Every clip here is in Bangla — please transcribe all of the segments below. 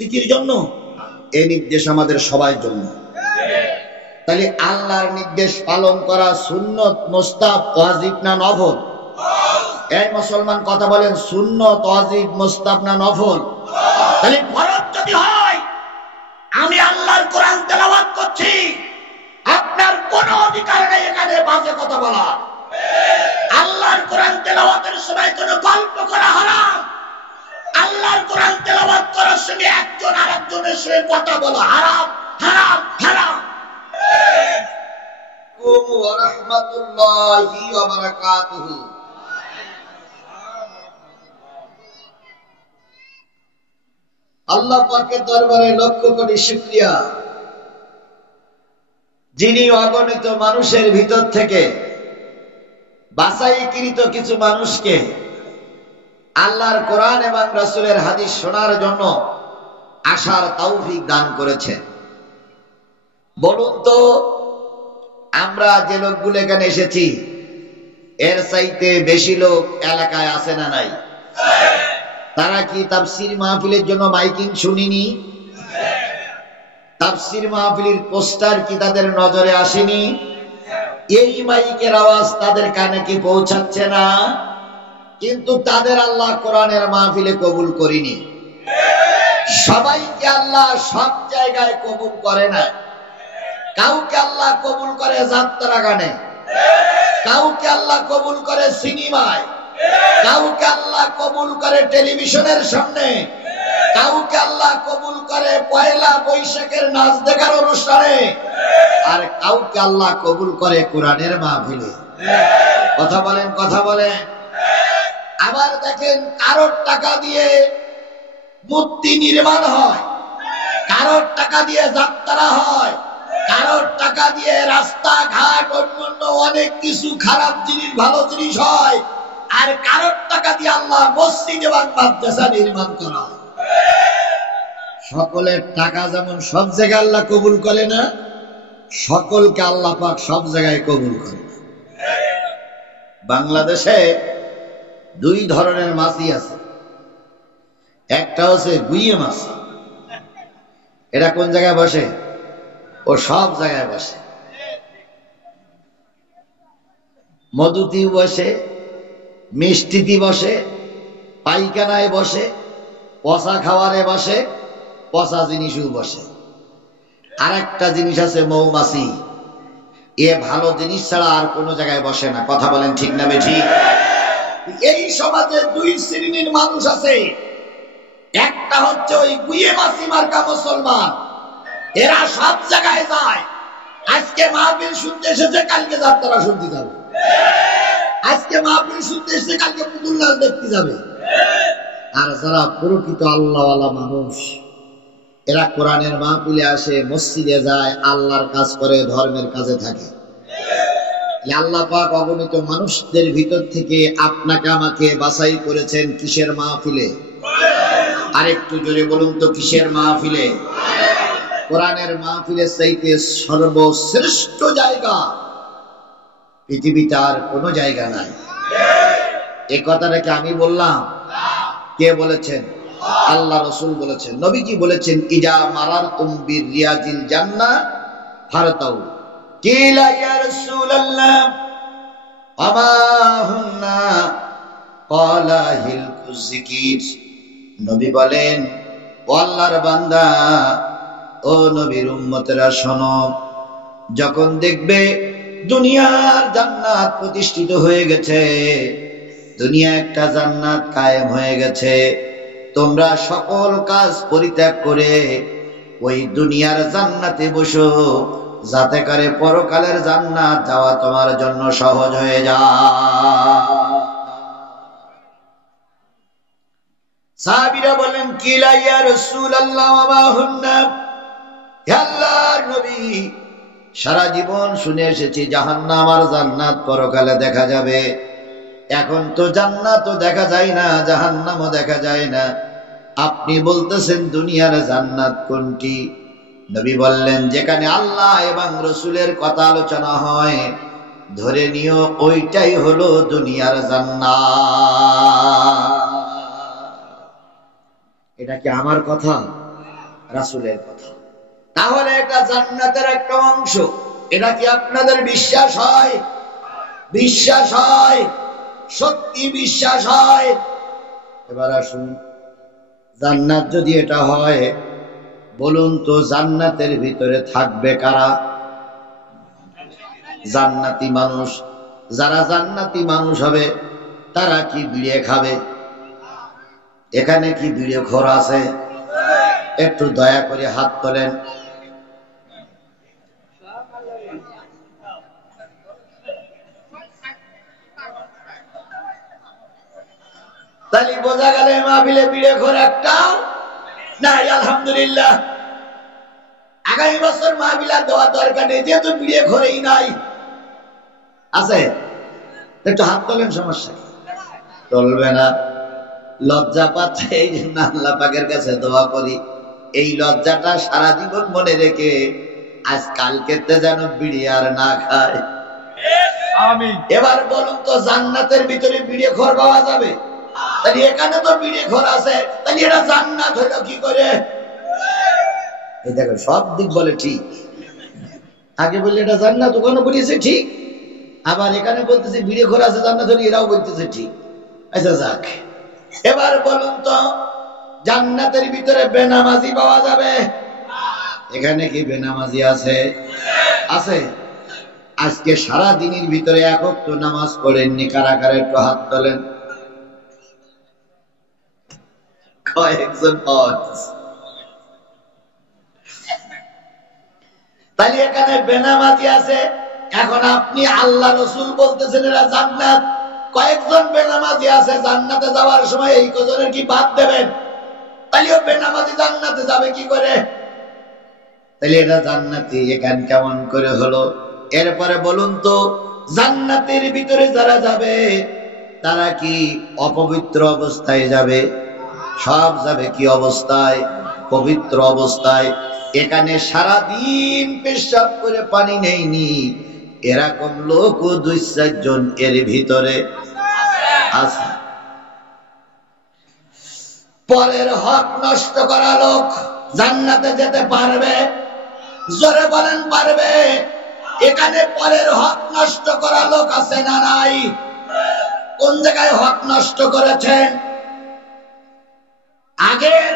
দিকির জন্য, এই নির্দেশ আমাদের সবার জন্য। তাহলে আল্লাহর নির্দেশ পালন করা সুন্নত, মুস্তাহাব, ওয়াজিব না নফল? এই মুসলমান কথা বলেন, সুন্নত, ওয়াজিব, মুস্তাহাব না নফল? তাহলে ফরজ যদি হয়, আমি আল্লাহর কোরআন তেলাওয়াত করছি, আপনার কোনো অধিকার নেই এখানে বাজে কথা বলা। আল্লাহর কোরআন তেলাওয়াতের সময় কোনো গল্প করা হারাম। আল্লাহর কোরআন তেলাওয়াত করার সঙ্গে একজন আরেকজনের সঙ্গে কথা বলা হারাম, হারাম, হারাম। ওয়া রাহমাতুল্লাহি ওয়া বারাকাতুহু। আল্লাহ পাকের দরবারে লক্ষ কোটি শুকরিয়া, যিনি অগণিত মানুষের ভিতর থেকে বাছাইকৃত কিছু মানুষকে আল্লাহর কোরআন এবং রাসূলের হাদিস শোনার জন্য আসার তৌফিক দান করেছেন। বলুন তো, আমরা যে লোকগুলো এখানে এসেছি, এর চাইতে বেশি লোক এলাকায় আছে না নাই? তারা কি তাফসীর মাহফিলের জন্য মাইকিং শুনিনি? তাফসীর মাহফিলের পোস্টার কি তাদের নজরে আসেনি? এই মাইকের আওয়াজ তাদের কানে কি পৌঁছাচ্ছে না? কিন্তু তাদের আল্লাহ কোরআনের মাহফিলে কবুল করিনি। সবাইকে আল্লাহ সব জায়গায় কবুল করে না। কাউকে আল্লাহ কবুল করে যাত্রা গানে, কাউকে আল্লাহ কবুল করে সিনেমায়, কাউকে আল্লাহ কবুল করে টেলিভিশনের সামনে, কাউকে আল্লাহ কবুল করে পয়লা বৈশাখের নাচ দেখার অনুষ্ঠানে, আর কাউকে আল্লাহ কবুল করে কোরআনের মাহফিলে। কথা বলেন, কথা বলেন। আবার দেখেন, কারোর টাকা দিয়ে মূর্তি নির্মাণ হয়, কারোর টাকা দিয়ে যাত্রা হয়, কারোর টাকা দিয়ে রাস্তাঘাট অন্যান্য অনেক কিছু খারাপ জিনিস ভালো জিনিস হয়, আর কারোর টাকা দিয়ে আল্লাহ মসজিদ এবং মাদ্রাসা নির্মাণ করা হয়। সকলের টাকা যেমন সব জায়গায় আল্লাহ কবুল করে না, সকলকে আল্লাহ পাক সব জায়গায় কবুল করে না। বাংলাদেশে দুই ধরনের মাছই আছে। একটা হচ্ছে গুইয়ে মাছ, এটা কোন জায়গায় বসে? ও সব জায়গায় বসে। মধুতি বসে, মিষ্টিতি বসে, পাইখানায় বসে, পচা খাওয়ারে বসে, পচা জিনিসও বসে। আর একটা জিনিস আছে মৌমাছি, এ ভালো জিনিস ছাড়া আর কোনো জায়গায় বসে না। কথা বলেন ঠিক না বেঠিক? এই সমাজে দুই শ্রেণীর মানুষ আছে। একটা হচ্ছে ওই গুইয়ে মাছি মার্কা মুসলমান, এরা সব জায়গায় যায়। আজকে মাহফিল শুনতে এসেছে, কালকে যাত্রা শুনতে যাবে। আজকে মাহফিল শুনতে এসেছে, কালকে পুতুল নাচ দেখতে যাবে। আর যারা প্রকৃত আল্লাহওয়ালা মানুষ, এরা কোরআনের মাহফিলে আসে, মসজিদে যায়, আল্লাহর কাজ করে, ধর্মের কাজে থাকে। আল্লাহ পাক অগণিত মানুষদের ভিতর থেকে আপনাকে আমাকে বাছাই করেছেন কিসের মাহফিলে? আরেকটু জোরে বলুন তো, কিসের মাহফিলে? কোরআনের মাহফিলে চাইতে সর্বশ্রেষ্ঠ জায়গা পৃথিবীতে আর কোনো জায়গা নাই। এই কথাটা কি আমি বললাম? কে বলেছেন? আল্লাহ রাসূল বলেছেন, নবীজি বলেছেন, ইজা মারারতুম বিরিয়াজিল জান্নাহ ফারতাউ। কিলা ইয়া রাসূলুল্লাহ আমা হুন্না ক্বালা হিলকুজ যিকির। নবী বলেন, ও আল্লাহর বান্দা, ও নবীর উম্মতেরা শোনো, যখন দেখবে দুনিয়ার জান্নাত প্রতিষ্ঠিত হয়ে গেছে, দুনিয়া একটা জান্নাত কায়েম হয়ে গেছে, তোমরা সকল কাজ পরিত্যাগ করে ওই দুনিয়ার জান্নাতে বসো, যাতে করে পরকালের জান্নাত যাওয়া তোমার জন্য সহজ হয়ে যায়। সাহাবীরা বলেন, কিলা ইয়া রাসূলুল্লাহ ওয়া মা হুন্না। হে আল্লাহর নবী, সারা জীবন শুনে এসেছি জাহান্নাম আর জান্নাত পরকালে দেখা যাবে। এখন তো জান্নাতও দেখা যায় না, জাহান্নামও দেখা যায় না, আপনি বলতেছেন দুনিয়ার জান্নাত কোনটি? নবী বললেন, যেখানে আল্লাহ এবং রাসূলের কথা আলোচনা হয়, ধরে নিও ওইটাই হলো দুনিয়ার জান্নাত। এটা কি আমার কথা? রাসূলের কথা। তাহলে এটা জান্নাতের একটা অংশ। এটা কি আপনাদের বিশ্বাস হয়? বিশ্বাস হয়, সত্যি বিশ্বাস হয়। এবার আসুন, জান্নাত যদি এটা হয়, বলুন তো জান্নাতের ভিতরে থাকবে কারা? জান্নাতি মানুষ। যারা জান্নাতি মানুষ হবে তারা কি বিড়িয়ে খাবে? এখানে কি বিড়িয়ে খোর আছে? একটু দয়া করে হাত তোলেন। তাহলে বোঝা গেল মাহফিলে বিড়িয়ে খোর একটাও নাই। আলহামদুলিল্লাহ, আগামী বছর মাহফিল আর দেওয়ার দরকার নেই, যেহেতু বিড়িয়ে খোরেই নাই। আছে? একটু হাত তোলেন, সমস্যা চলবে না। লজ্জা পাচ্ছে, এই জন্য আল্লাহ পাকের কাছে দোয়া করি এই লজ্জাটা সারা জীবন মনে রেখে আজ কালকেতে যেন বিড়ি আর না খায়। আমিন। এবার বলুন তো জান্নাতের ভিতরে বিড়ি খোর পাওয়া যাবে? তাহলে এখানে তো বিড়ি খোর আছে, তাহলে এটা জান্নাত হইল কি করে? এই দেখো, সব দিক বলে ঠিক। আগে বললে এটা জান্নাত, ওখানে বলেছে ঠিক, আবার এখানে বলতেছে বিড়ি খোর আছে জান্নাত হলে, এরাও বলতেছে ঠিক। আচ্ছা যাক, এবার বলুন তো জান্নাতের ভিতরে বেনামাজি পাওয়া যাবে? এখানে কি বেনামাজি আছে? আছে। আজকে সারা দিনের ভিতরে এক ওয়াক্ত নামাজ পড়েননি কারা কারা? একটু হাত তোলেন। কয়েকজন পাওয়া গেছে। তাহলে এখানে বেনামাজি আছে। এখন আপনি আল্লাহ রসুল বলতেছেন এরা জান্নাত, কয়েকজন বেনামাজি আছে জান্নাতে যাওয়ার সময়, এই কজনের কি বাদ দেবেন? তাহলে বেনামাজি জান্নাতে যাবে কি করে? তাহলে এটা জান্নাতি এখান কেমন করে হলো? এরপরে বলুন তো জান্নাতের ভিতরে যারা যাবে তারা কি অপবিত্র অবস্থায় যাবে? সব যাবে কি অবস্থায়? পবিত্র অবস্থায়। এখানে সারাদিন পেশাব করে পানি নেয়নি এরকম লোক 2-4 জন এর ভিতরে আছে। পরের হক নষ্ট করা লোক জান্নাতে যেতে পারবে? জোরে বলেন পারবে? এখানে পরের হক নষ্ট করা লোক আছে না নাই? কোন জায়গায় হক নষ্ট করেছেন? আগের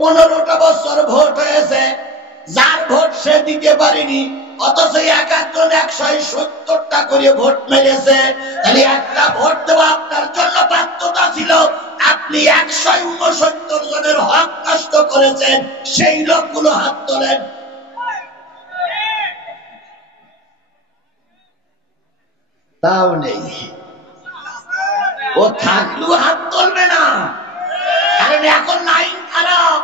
15টা বছর ভোট হয়েছে, যার ভোট সে দিতে পারেনি, অথচ এক একজন 170টা করে ভোট মেরেছে। তাহলে একটা ভোট দেওয়া আপনার জন্য বাধ্যতা ছিল। আপনি 169 জনের হক নষ্ট করেছেন, সেই লোকগুলো হাত তোলেন। তাও নেই। ও থাকলেও হাত তুলবে না, কারণ এখন লাইন খারাপ।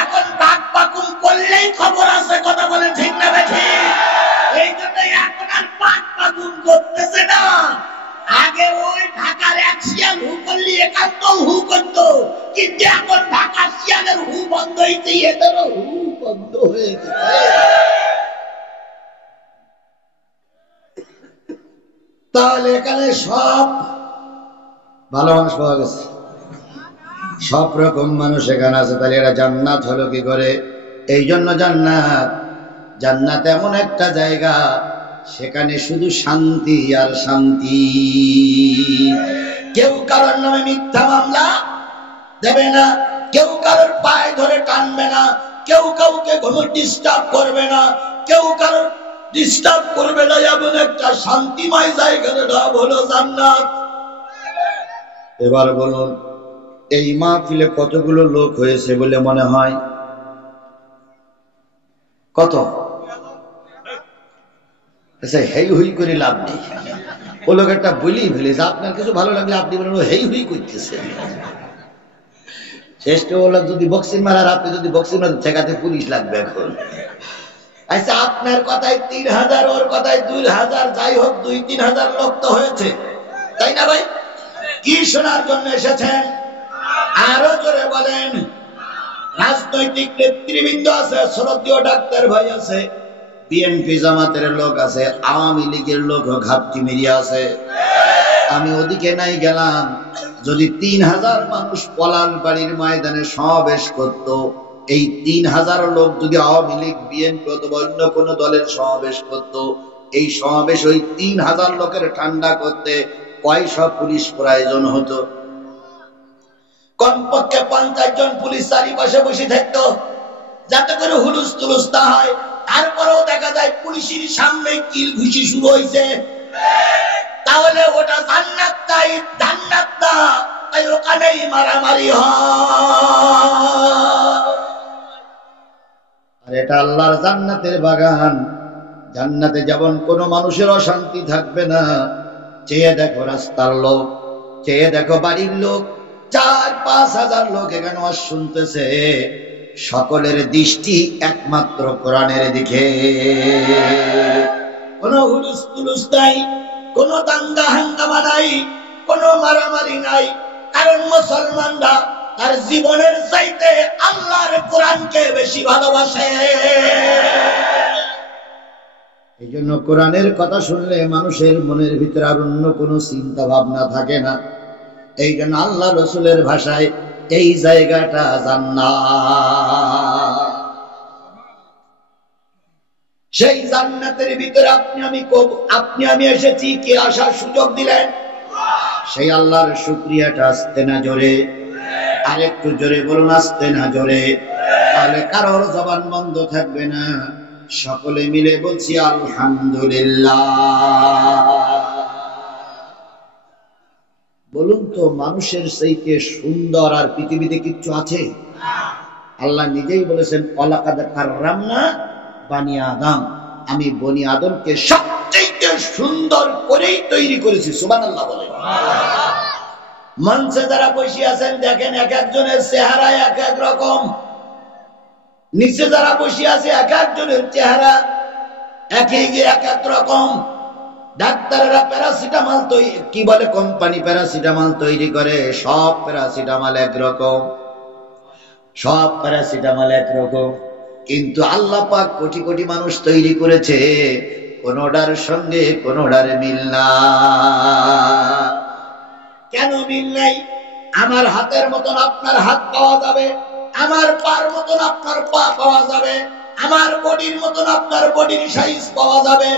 এখন বাক বাকুম করলেই খবর আছে। কথা বলে ঠিক না বেঠি? এই জন্য এখন আর বাক বাকুম করতেছে না। আগে ওই ঢাকার এক শিয়াল হু করলি একান্ত হু করত, কিন্তু এখন ঢাকার শিয়ালের হু বন্ধ হয়েছে, এদেরও হু বন্ধ হয়ে গেছে। তাহলে এখানে সব ভালো মানুষ পাওয়া গেছে, সব রকম মানুষ এখানে আছে। তাহলে এরা জান্নাত হলো কি করে? এই জন্য জান্নাত এমন একটা জায়গা, সেখানে শুধু শান্তি আর শান্তি। কেউ কারোর নামে মিথ্যা মামলা দেবে না, কেউ কারোর পায়ে ধরে টানবে না, কেউ কাউকে কোনো ডিস্টার্ব করবে না, কেউ কারোর ডিস্টার্ব করবে না। এমন একটা শান্তিময় জায়গার নাম হলো জান্নাত। এবার বলুন এই মাহফিলে কতগুলো লোক হয়েছে বলে মনে হয়? কত? হেই হুই করে লাভ নেই। ও লোক একটা বলি ফেলেছে, আপনার কিছু ভালো লাগলে আপনি বলেন ও হেই হুই করতেছে। শেষ ও লোক যদি বক্সিং মারার, আপনি যদি বক্সিং মারেন ঠেকাতে পুলিশ লাগবে এখন। আচ্ছা আপনার কথায় 3000, ওর কথায় 2000, যাই হোক 2-3 হাজার লোক তো হয়েছে, তাই না ভাই? কি শোনার জন্য এসেছেন? আরো জোরে বলেন। রাজনৈতিক নেতৃবৃন্দ আছে, শ্রদ্ধেয় ডাক্তার ভাই আছে, বিএনপি জামাতের লোক আছে, আওয়ামী লীগের লোক ঘাপটি মিলিয়ে আছে। আমি ওদিকে নাই গেলাম। যদি 3000 মানুষ পলান বাড়ির ময়দানে সমাবেশ করত, এই 3000 লোক যদি আওয়ামী লীগ, বিএনপি অথবা অন্য কোন দলের সমাবেশ করত, এই সমাবেশ ওই 3000 লোকের ঠান্ডা করতে কয়শো পুলিশ প্রয়োজন হতো? কমপক্ষে 50 জন পুলিশ চারিপাশে বসে থাকতো, যাতে করে হুলুস তুলুস না হয়। তারপরেও দেখা যায় পুলিশের সামনে কিল ঘুষি শুরু হয়েছে, তাহলে ওটা জান্নাত তাই জান্নাত না, তাই ওখানেই মারামারি হয়। আর এটা আল্লাহর জান্নাতের বাগান। জান্নাতে যেমন কোনো মানুষের অশান্তি থাকবে না। চেয়ে দেখো রাস্তার লোক, চেয়ে দেখো বাড়ির লোক, 4-5 হাজার লোক এখানে ওয়াজ শুনতেছে, সকলের দৃষ্টি একমাত্র কোরআনের দিকে। কোন হুলুস তুলুস নাই, কোন দাঙ্গা হাঙ্গামা নাই, কোন মারামারি নাই। কারণ মুসলমানরা তার জীবনের চাইতে আল্লাহর কোরআনকে বেশি ভালোবাসে। এই জন্য কোরআনের কথা শুনলে মানুষের মনের ভিতরে আর অন্য কোনো চিন্তা ভাবনা থাকে না। এই জন্য আল্লাহ রসুলের ভাষায় এই জায়গাটা জান্নাত। সেই জান্নাতের ভিতরে আপনি আমি এসেছি, কে আসার সুযোগ দিলেন? সেই আল্লাহর শুকরিয়াটা আস্তে না জোরে, আরেকটু জোরে বলুন, আস্তে না জোরে, তাহলে কারোর জবান বন্ধ থাকবে না। সকলে মিলে বলছি আলহামদুলিল্লাহ। বলুন তো, মানুষের চাইতে সুন্দর আর পৃথিবীতে কিচ্ছু আছে? আল্লাহ নিজেই বলেছেন, ওয়ালাকাদ কাররামনা বানি আদম, আমি বনি আদমকে সবচেয়ে সুন্দর করেই তৈরি করেছি। সুবহানাল্লাহ বলে। মঞ্চে যারা বসে আছেন দেখেন, এক একজনের চেহারা এক এক রকম। নিচে যারা বসে আছে এক একজনের চেহারা এক এক রকম। ডাক্তারেরা প্যারাসিটামল তৈরি, কি বলে কোম্পানি প্যারাসিটামল তৈরি করে, সব প্যারাসিটামল একরকম, সব প্যারাসিটামল একরকম। কিন্তু আল্লাহ পাক কোটি কোটি মানুষ তৈরি করেছে, কোনটার সঙ্গে কোনটার মিল নাই। কেন মিল নাই? আমার হাতের মতন আপনার হাত পাওয়া যাবে, আমার পার মতন আপনার পা পাওয়া যাবে, আমার বডির মতন আপনার বডির সাইজ পাওয়া যাবে,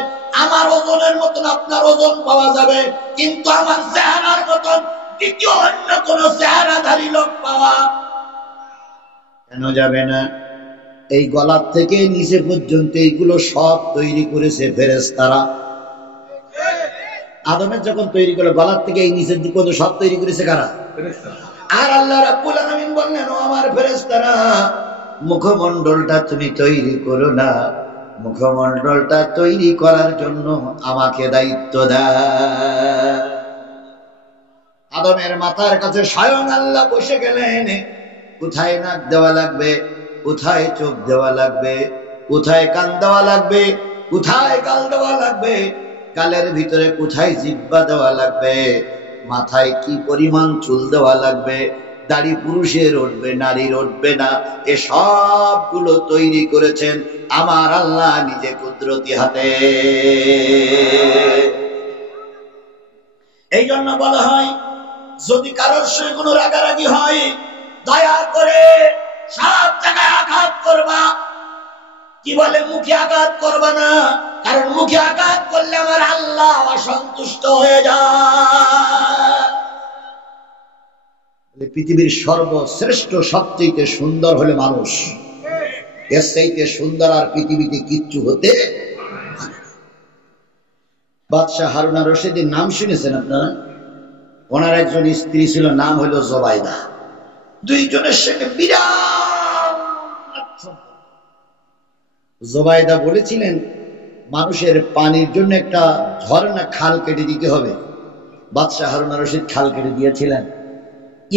আমার ওজনের মতন আপনার ওজন পাওয়া যাবে, কিন্তু আমার চেহারার মতন দ্বিতীয় অন্য কোন চেহারাধারী লোক পাওয়া কেন যাবে না? এই গলার থেকে নিচে পর্যন্ত এইগুলো সব তৈরি করেছে ফেরেশতারা। আদমের যখন তৈরি করলো, গলার থেকে এই নিচের দিক পর্যন্ত সব তৈরি করেছে কারা? আর আল্লাহ রাব্বুল আলামিন বললেন, ও আমার ফেরেশতারা, মুখমণ্ডলটা তুমি তৈরি করো না, মুখমণ্ডলটা তৈরি করার জন্য আমাকে দায়িত্ব দাও। আদমের মাথার কাছে স্বয়ং আল্লাহ বসে গেলেন, কোথায় নাক দেওয়া লাগবে, কোথায় চোখ দেওয়া লাগবে, কোথায় কান দেওয়া লাগবে, কোথায় গাল দেওয়া লাগবে, গালের ভিতরে কোথায় জিহ্বা দেওয়া লাগবে, মাথায় কি পরিমাণ চুল দেওয়া লাগবে, দাড়ি পুরুষের উঠবে নারীর উঠবে না, এ সবগুলো তৈরি করেছেন আমার আল্লাহ নিজে কুদরতি হাতে। এই জন্য বলা হয়, যদি কারোর সঙ্গে কোনো রাগারাগি হয়, দয়া করে সব জায়গায় আঘাত করবা। কি বলে? মুখে আঘাত করবা না, কারণ মুখে আঘাত করলে আমার আল্লাহ অসন্তুষ্ট হয়ে যায়। পৃথিবীর সর্বশ্রেষ্ঠ সবচেয়ে সুন্দর হলে মানুষ, এর চাইতে সুন্দর আর পৃথিবীতে কিচ্ছু হতে। বাদশাহ হারুন আর রশিদের নাম শুনেছেন আপনারা? ওনার একজন স্ত্রী ছিল, নাম হলো জোবাইদা। দুইজনের সঙ্গে বিরাট। জোবাইদা বলেছিলেন, মানুষের পানির জন্য একটা ঝর্ণা খাল কেটে দিতে হবে। বাদশাহ হারুন আর রশিদ খাল কেটে দিয়েছিলেন।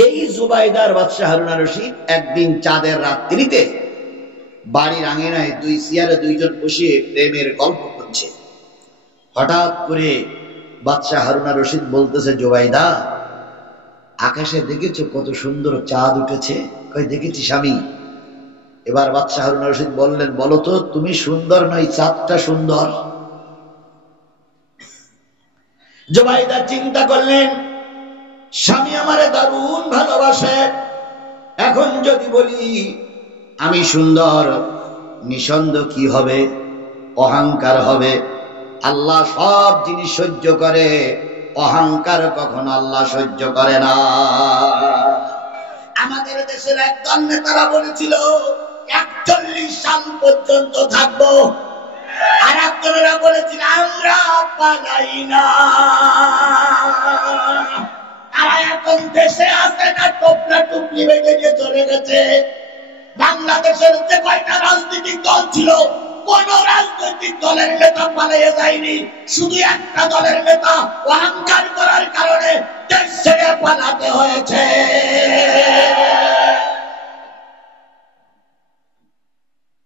এই জুবাইদার বাদশাহ হারুন আর রশিদ একদিন চাঁদের রাত্রিতে বাড়ির আঙিনায় দুই চেয়ারে দুইজন বসে প্রেমের গল্প করছে। হঠাৎ করে বাদশাহ হারুন আর রশিদ বলতেছে, জুবাইদা, আকাশে দেখেছো কত সুন্দর চাঁদ উঠেছে? কই, দেখেছি স্বামী। এবার বাদশাহ হারুন আর রশিদ বললেন, বলো তো, তুমি সুন্দর নয়, চাঁদটা সুন্দর। জুবাইদা চিন্তা করলেন, স্বামী আমারে দারুণ ভালোবাসে, এখন যদি বলি আমি সুন্দর, নিঃসন্দেহ কি হবে? অহংকার হবে। আল্লাহ সব জিনিস সহ্য করে, অহংকার কখনো আল্লাহ সহ্য করে না। আমাদের দেশের একদল নেতারা বলেছিল 41 সাল পর্যন্ত থাকবো, আর একজনেরা বলেছিল আমরা পালাই না। তারা এখন দেশে আসে না, টোপলা টুপলি বেঁধে দিয়ে চলে গেছে। বাংলাদেশের যে কয়টা রাজনৈতিক দল ছিল, কোন রাজনৈতিক দলের নেতা পালিয়ে যায়নি। শুধু একটা দলের নেতা অহংকার করার কারণে দেশ ছেড়ে পালাতে হয়েছে।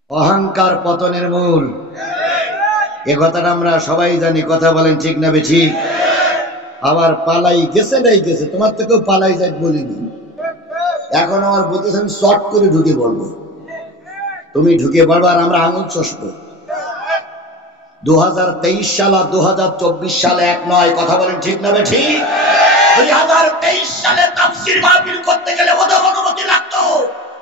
অহংকার পতনের মূল, এ কথাটা আমরা সবাই জানি। কথা বলেন ঠিক না বেঠিক? আবার পালাই গেছে নাই গেছে, তোমার থেকেও পালাই যায় বলিনি। এখন আমার বলতেছে আমি শর্ট করে ঢুকে বলবো, তুমি ঢুকে বলবো আর আমরা আঙুল চষবো। 2023 সাল আর 2024 সালে এক নয়। কথা বলেন ঠিক না বেঠিক? 2023 সালে তাফসীর মাহফিল করতে গেলে ওদের অনুমতি লাগতো।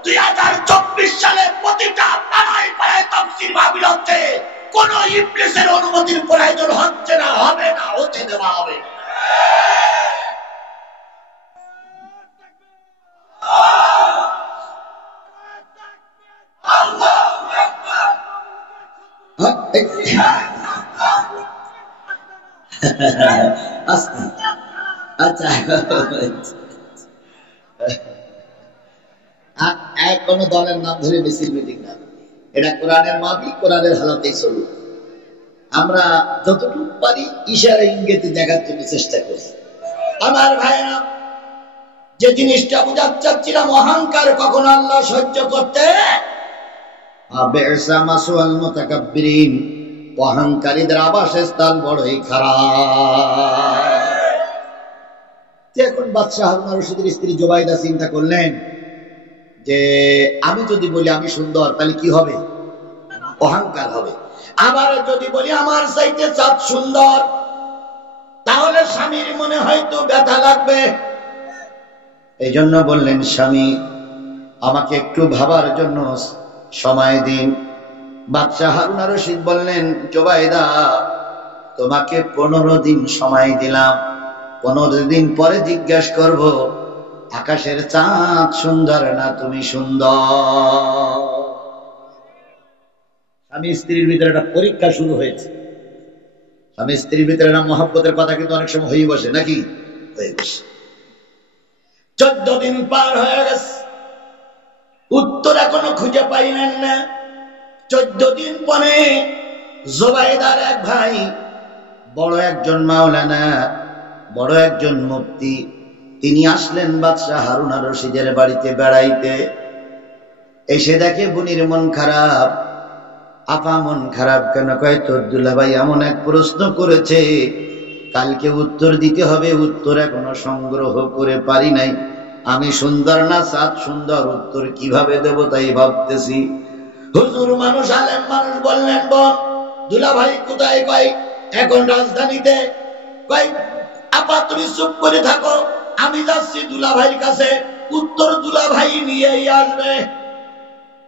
2024 সালে প্রতিটা পাড়ায় পাড়ায় তাফসীর মাহফিল হচ্ছে। কোন ইবলিসের অনুমতির প্রয়োজন হচ্ছে না, হবে না, হতে দেওয়া হবে। আচ্ছা, কোন দলের নাম ধরে মিছিল মিটিং না, এটা কোরআনের মাহফিল, কোরআনের হালাতেই চলুক। আমরা যতটুকু পারি ইশারা ইঙ্গিতে দেখার জন্য চেষ্টা করি। আমার ভাইরা, যে জিনিসটা বুঝাতে চাচ্ছিলাম, অহংকার কখনো আল্লাহ সহ্য করতে। অহংকারীদের আবাসস্থল বড়ই খারাপ। এখন বাদশাহ হারুন রশিদের স্ত্রী জুবাইদা চিন্তা করলেন যে আমি যদি বলি আমি সুন্দর, তাহলে কি হবে? অহংকার হবে। আবার যদি বলি আমার চাইতে চাঁদ সুন্দর, তাহলে স্বামীর মনে হয়তো ব্যথা লাগবে। এই জন্য বললেন, স্বামী আমাকে একটু ভাবার জন্য সময় দিন। বাদশাহ হারুন রশিদ বললেন, জুবাইদা তোমাকে 15 দিন সময় দিলাম, 15 দিন পরে জিজ্ঞাসা করব আকাশের চাঁদ সুন্দর না তুমি সুন্দর। স্বামী স্ত্রীর ভিতরে একটা পরীক্ষা শুরু হয়েছে। স্বামী স্ত্রীর ভিতরে না মহব্বতের কথা কিন্তু অনেক সময় হয়ে বসে, নাকি? হয়ে বসে। 14 দিন পার হয়ে গেছে, উত্তর এখনো খুঁজে পাইলেন না। 14 দিন পরে জুবাইদার এক ভাই, বড় একজন মাওলানা, বড় একজন মুফতি, তিনি আসলেন বাদশাহ হারুন রশিদের বাড়িতে বেড়াইতে। এসে দেখে বুনির মন খারাপ। আপা মন খারাপ কেন? কয় তোর দুলাভাই এমন এক প্রশ্ন করেছে, কালকে উত্তর দিতে হবে, উত্তর এখনো সংগ্রহ করে পারি নাই। আমি সুন্দর না চাঁদ সুন্দর, উত্তর কিভাবে দেব তাই ভাবতেছি। হুজুর মানুষ, আলেম মানুষ, বললেন বোন দুলাভাই কোথায়? কয় এখন রাজধানীতে। কয় আপা তুমি চুপ করে থাকো, আমি যাচ্ছি দুলাভাইয়ের কাছে, উত্তর দুলাভাই নিয়েই আসবে।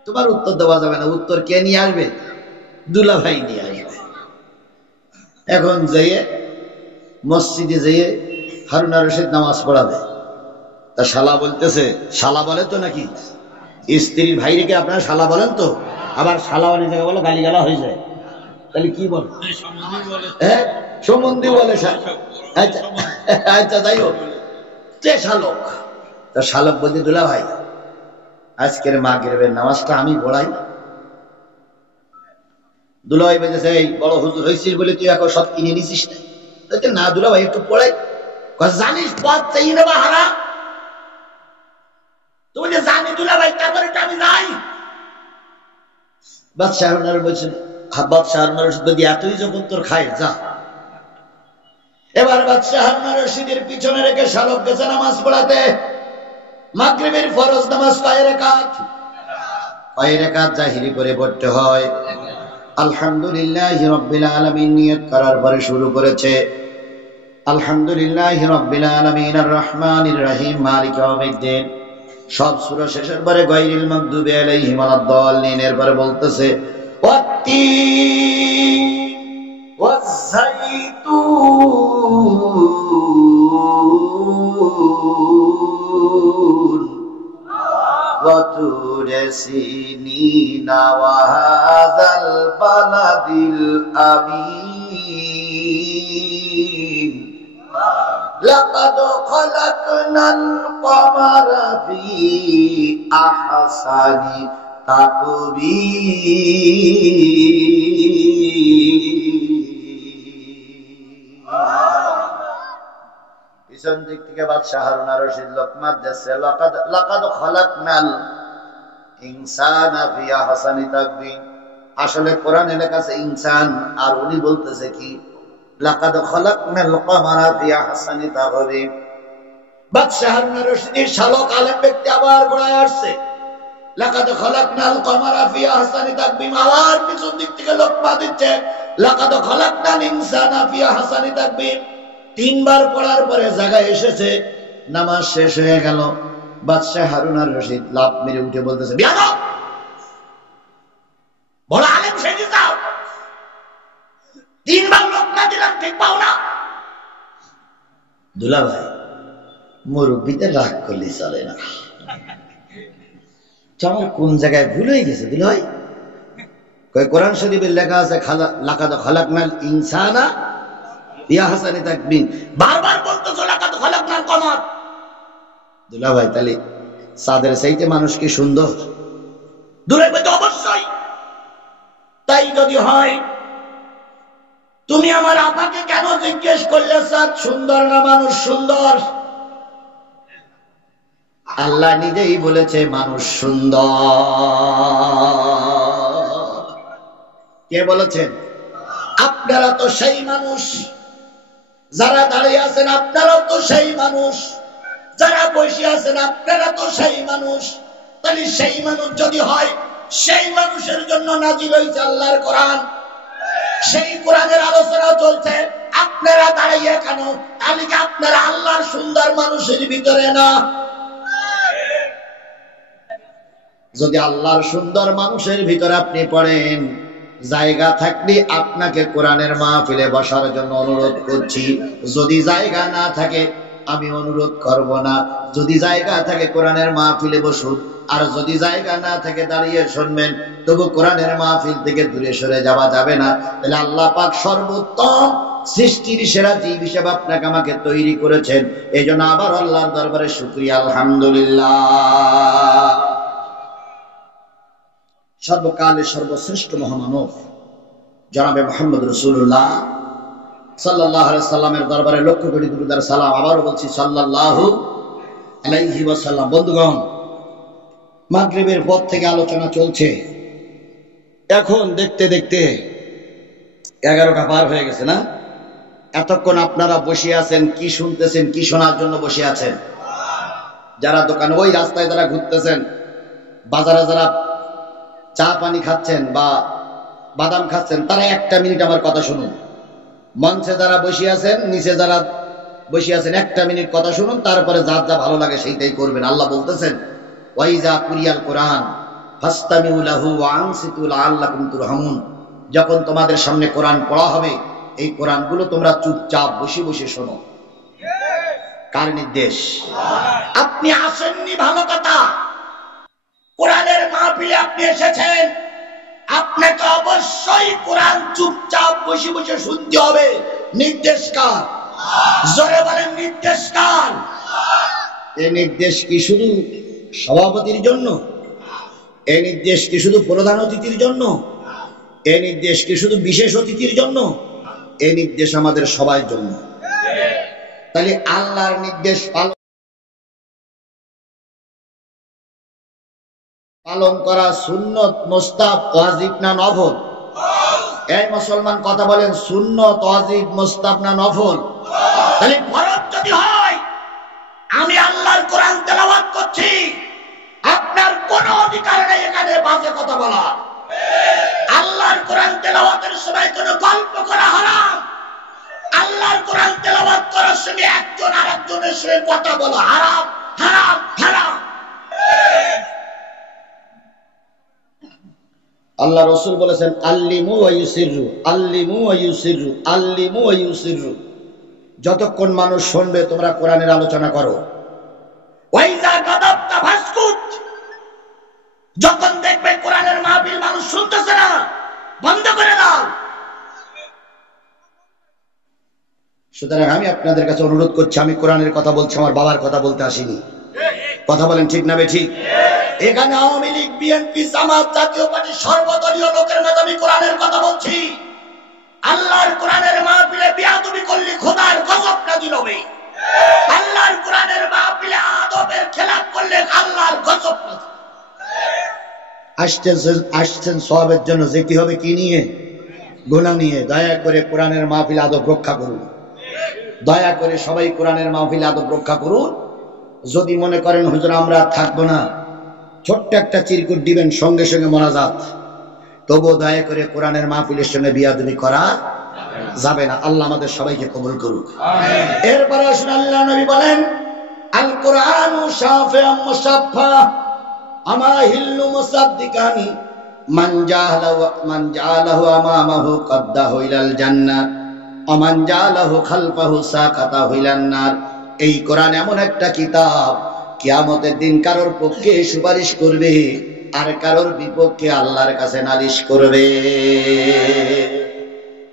তোমার উত্তর দেওয়া যাবে না, উত্তর কে নিয়ে আসবে? দুলাভাই নিয়ে আসবে। এখন যেয়ে মসজিদে যেয়ে হারুন রশিদ নামাজ পড়াবে। তা শালা বলতেছে, শালা বলে তো নাকি? স্ত্রীর ভাইকে আপনারা শালা বলেন তো? আবার শালা অনেক জায়গায় বলে গালিগালা হয়ে যায়, তাহলে কি বলে? হ্যাঁ, সম্বন্ধী বলে। আচ্ছা আচ্ছা, যাই হোক, যে শালক, তা শালক বলতে দুলা ভাই আজকের মাগরিবের নামাজটা আমি পড়াই। দুলা ভাই বলতেছে, এই বড় হুজুর হয়েছিস বলে তুই এখন সব কিনে নিছিস না? দুলা ভাই একটু পড়াই। জানিস পথ চাই নেবা হারা? তুমি যে জানি দুলা ভাই, তারপরে আমি যাই। বাদশাহ হারুন বলছেন, বাদশাহ হারুন রশিদ যদি এতই যখন তোর খায়, যা। এবার বাদশাহ হারুন রশিদের পিছনে রেখে শালক গেছে নামাজ পড়াতে। মাগরিবের ফরজ নামাজ কয় রাকাত? 6 রাকাত জাহিরি করে পড়তে হয়। আলহামদুলিল্লাহি রাব্বিল আলামিন নিয়ত করার পরে শুরু করেছে, আলহামদুলিল্লাহি রাব্বিল আলামিন আর রহমানির রহিম মালিক ইয়াউমিদ্দিন সব সূরা শেষের পরে গায়রিল মাগদুবি আলাইহিম ওয়ালাদ-দাল্লিন এরপরে বলতেছে ওয়াত-তিন ওয়াজ-যাইতুন ওয়া তুরি সিনিন ওয়া হাযাল বালাদিল আমিন লাকাদ খালাকনাল কমারা ফি আহসানি তাকবীর। পিছন দিক থেকে বাদশাহ হারুন আর রশিদ লোকমান দিচ্ছে লাকাদ খালাকনাল ইনসানা ফি আহসানি তাকবীর। আসলে কোরআনে লেখা আছে ইনসান, আর উনি বলতেছে কি লাকাদ খালাকনাল কমারা ফি আহসানি তাকবীর। বাদশাহ হারুন আর রশিদের শালক আলেম ব্যক্তি আবার ঘোড়ায় আসছে লাকাদ খালাকনাল কমারা ফি আহসানি তাকবীর। আবার পিছন দিক থেকে লোকমান দিচ্ছে লাকাদ খালাকনাল ইনসানা ফি আহসানি তাকবীর। তিনবার পড়ার পরে জায়গায় এসেছে, নামাজ শেষ হয়ে গেল। বাদশাহ হারুন আর রশিদ লাফ মেরে উঠে বলতেছে বিয়াদব, বড় আলেম সেজে যাও, তিনবার লোক না দিলাম ঠিক পাও না। দুলা ভাই, মুরব্বিতে রাগ করলে চলে না। আমার কোন জায়গায় ভুল হয়ে গেছে দুলা ভাই? কোরআন শরীফের লেখা আছে লাকাদ খালাকনাল ইনসানা ফি আহসানি তাকবীর, বারবার বলতেছো লাকাদ খালাকনাল কমার। দুলা ভাই, তাহলে চাঁদের চাইতে মানুষ কি সুন্দর? দুলা ভাই, তো অবশ্যই। তাই যদি হয়, তুমি আমার আপাকে কেন জিজ্ঞেস করলে চাঁদ সুন্দর না মানুষ সুন্দর? আল্লাহ নিজেই বলেছে মানুষ সুন্দর। কে বলেছেন? আপনারা তো সেই মানুষ, যারা দাঁড়িয়ে আছেন আপনারাও তো সেই মানুষ, যারা বসে আছেন আপনারা তো সেই মানুষ। তাহলে সেই মানুষ যদি হয়, সেই মানুষের জন্য নাজিল হয়েছে আল্লাহর কোরআন। সেই কোরআনের আলোচনা চলছে, আপনারা দাঁড়িয়ে কেন? তাহলে কি আপনারা আল্লাহর সুন্দর মানুষের ভিতরে না? যদি আল্লাহর সুন্দর মানুষের ভিতরে আপনি পড়েন, জায়গা থাকলে আপনাকে কোরআনের মাহফিলে বসার জন্য অনুরোধ করছি। যদি জায়গা না থাকে আমি অনুরোধ করব না। যদি জায়গা থাকে কোরআনের মাহফিলে বসুন, আর যদি জায়গা না থাকে দাঁড়িয়ে শুনবেন। তবু কোরআনের মাহফিল থেকে দূরে সরে যাওয়া যাবে না। তাহলে আল্লাহ পাক সর্বোত্তম সৃষ্টির সেরা জীব হিসেবে আপনাকে আমাকে তৈরি করেছেন। এই জন্য আবার আল্লাহর দরবারে শুকরিয়া, আলহামদুলিল্লাহ। সর্বকালের সর্বশ্রেষ্ঠ মহামানব জনাবে মুহাম্মদ রাসূলুল্লাহ সাল্লাল্লাহু আলাইহি সাল্লামের দরবারে লক্ষ কোটি দুরূদ আর সালাম। আবারও বলছি সাল্লাল্লাহু আলাইহি ওয়াসাল্লাম। বন্ধুগণ, মাগরিবের পর থেকে আলোচনা চলছে। এখন দেখতে দেখতে 11টা পার হয়ে গেছে না? এতক্ষণ আপনারা বসে আছেন, কি শুনতেছেন, কি শোনার জন্য বসে আছেন? যারা দোকানে, ওই রাস্তায় যারা ঘুরতেছেন, বাজারে যারা চা পানি খাচ্ছেন বা বাদাম খাচ্ছেন, তারা একটা মিনিট আমার কথা শুনুন। মঞ্চে যারা বসে আছেন, নিচে যারা বসে আছেন, একটা মিনিট কথা শুনুন, তারপরে যার যা ভালো লাগে সেইটাই করবেন। আল্লাহ বলতেছেন ওয়াইজা কুরিয়াল কোরআন ফাসতামিউ লাহু ওয়া আনসিতু লাআল্লাকুম তুরহামুন। যখন তোমাদের সামনে কোরআন পড়া হবে, এই কোরআনগুলো তোমরা চুপচাপ বসে বসে শোনো। কার নির্দেশ? আপনি আসেননি ভালো কথা, কোরআনের মাহফিলে আপনি এসেছেন, আপনাকে অবশ্যই কোরআন চুপচাপ বসে বসে শুনতে হবে। নির্দেশ কার? জোরে বলেন, নির্দেশ কার? এই নির্দেশ কি শুধু সভাপতির জন্য? এই নির্দেশ কি শুধু প্রধান অতিথির জন্য? এই নির্দেশ কি শুধু বিশেষ অতিথির জন্য? এই নির্দেশ আমাদের সবার জন্য। তাহলে আল্লাহর নির্দেশ পালন করা সুন্নত, মুস্তাহাব, ওয়াজিব না নফল? এই মুসলমান কথা বলেন, সুন্নত, ওয়াজিব, মুস্তাহাব না নফল? তাহলে ফরজ যদি হয়, আমি আল্লাহর কোরআন তেলাওয়াত করছি, আপনার কোনো অধিকার নেই এখানে বাজে কথা বলা। আল্লাহর কোরআন তেলাওয়াতের সময় কোনো গল্প করা হারাম। আল্লাহর কোরআন তেলাওয়াত করার সময় একজন আরেকজনের সঙ্গে কথা বলা হারাম, হারাম, হারাম। আল্লাহ রসুল বলেছেন আল্লিমু ওয়া ইউসিররু, আল্লিমু ওয়া ইউসিররু, আল্লিমু ওয়া ইউসিররু। যতক্ষণ মানুষ শুনবে তোমরা কোরআনের আলোচনা করো। ওয়াইজা গাদাবতা ফাসকুত, যখন দেখবে কোরআনের মাহফিল মানুষ শুনতেছে না, বন্ধ করে দাও। সুতরাং আমি আপনাদের কাছে অনুরোধ করছি, আমি কোরআনের কথা বলছি, আমার বাবার কথা বলতে আসিনি। কথা বলেন ঠিক না বেঠিক? এখানে আওয়ামী লীগ, বিএনপি, জামাত, জাতীয় পার্টি সর্বদলীয় লোকের মধ্যে আমি কোরআনের কথা বলছি। আল্লাহর কোরআনের মাহফিলে বিয়াদবি করলে খোদার গজব নাযিল হবে। আল্লাহর কোরআনের মাহফিলে আদবের খেলাফ করলে আল্লাহর গজব নাযিল হবে। আসছেন সওয়াবের জন্য, যে কি হবে কি নিয়ে? গুনাহ নিয়ে। দয়া করে কোরআনের মাহফিল আদব রক্ষা করুন। দয়া করে সবাই কোরআনের মাহফিল আদব রক্ষা করুন। যদি মনে করেন হুজুর আমরা থাকবো না, ছোট্ট একটা চিরকুট দিবেন, সঙ্গে সঙ্গে মোনাজাত। তবুও দয়া করে কোরআনের মাহফিলের সঙ্গে বিয়াদবি করা যাবে না। আল্লাহ আমাদের সবাইকে কবুল করুক। এরপরে আসুন, আল্লাহ নবী বলেন আল কোরআনু শাফিউম মুশাফফা আমা হিল্লু মুসাদ্দিকানি মান জাআলাহু আমামাহু কাদ্দাহু ইলাল জান্নাহ ওয়া মান জাআলাহু খালফাহু সাকাতাহু ইলান নার। এই কোরআন এমন একটা কিতাব, কিয়ামতের দিন কারোর পক্ষে সুপারিশ করবে আর কারোর বিপক্ষে আল্লাহর কাছে নালিশ করবে।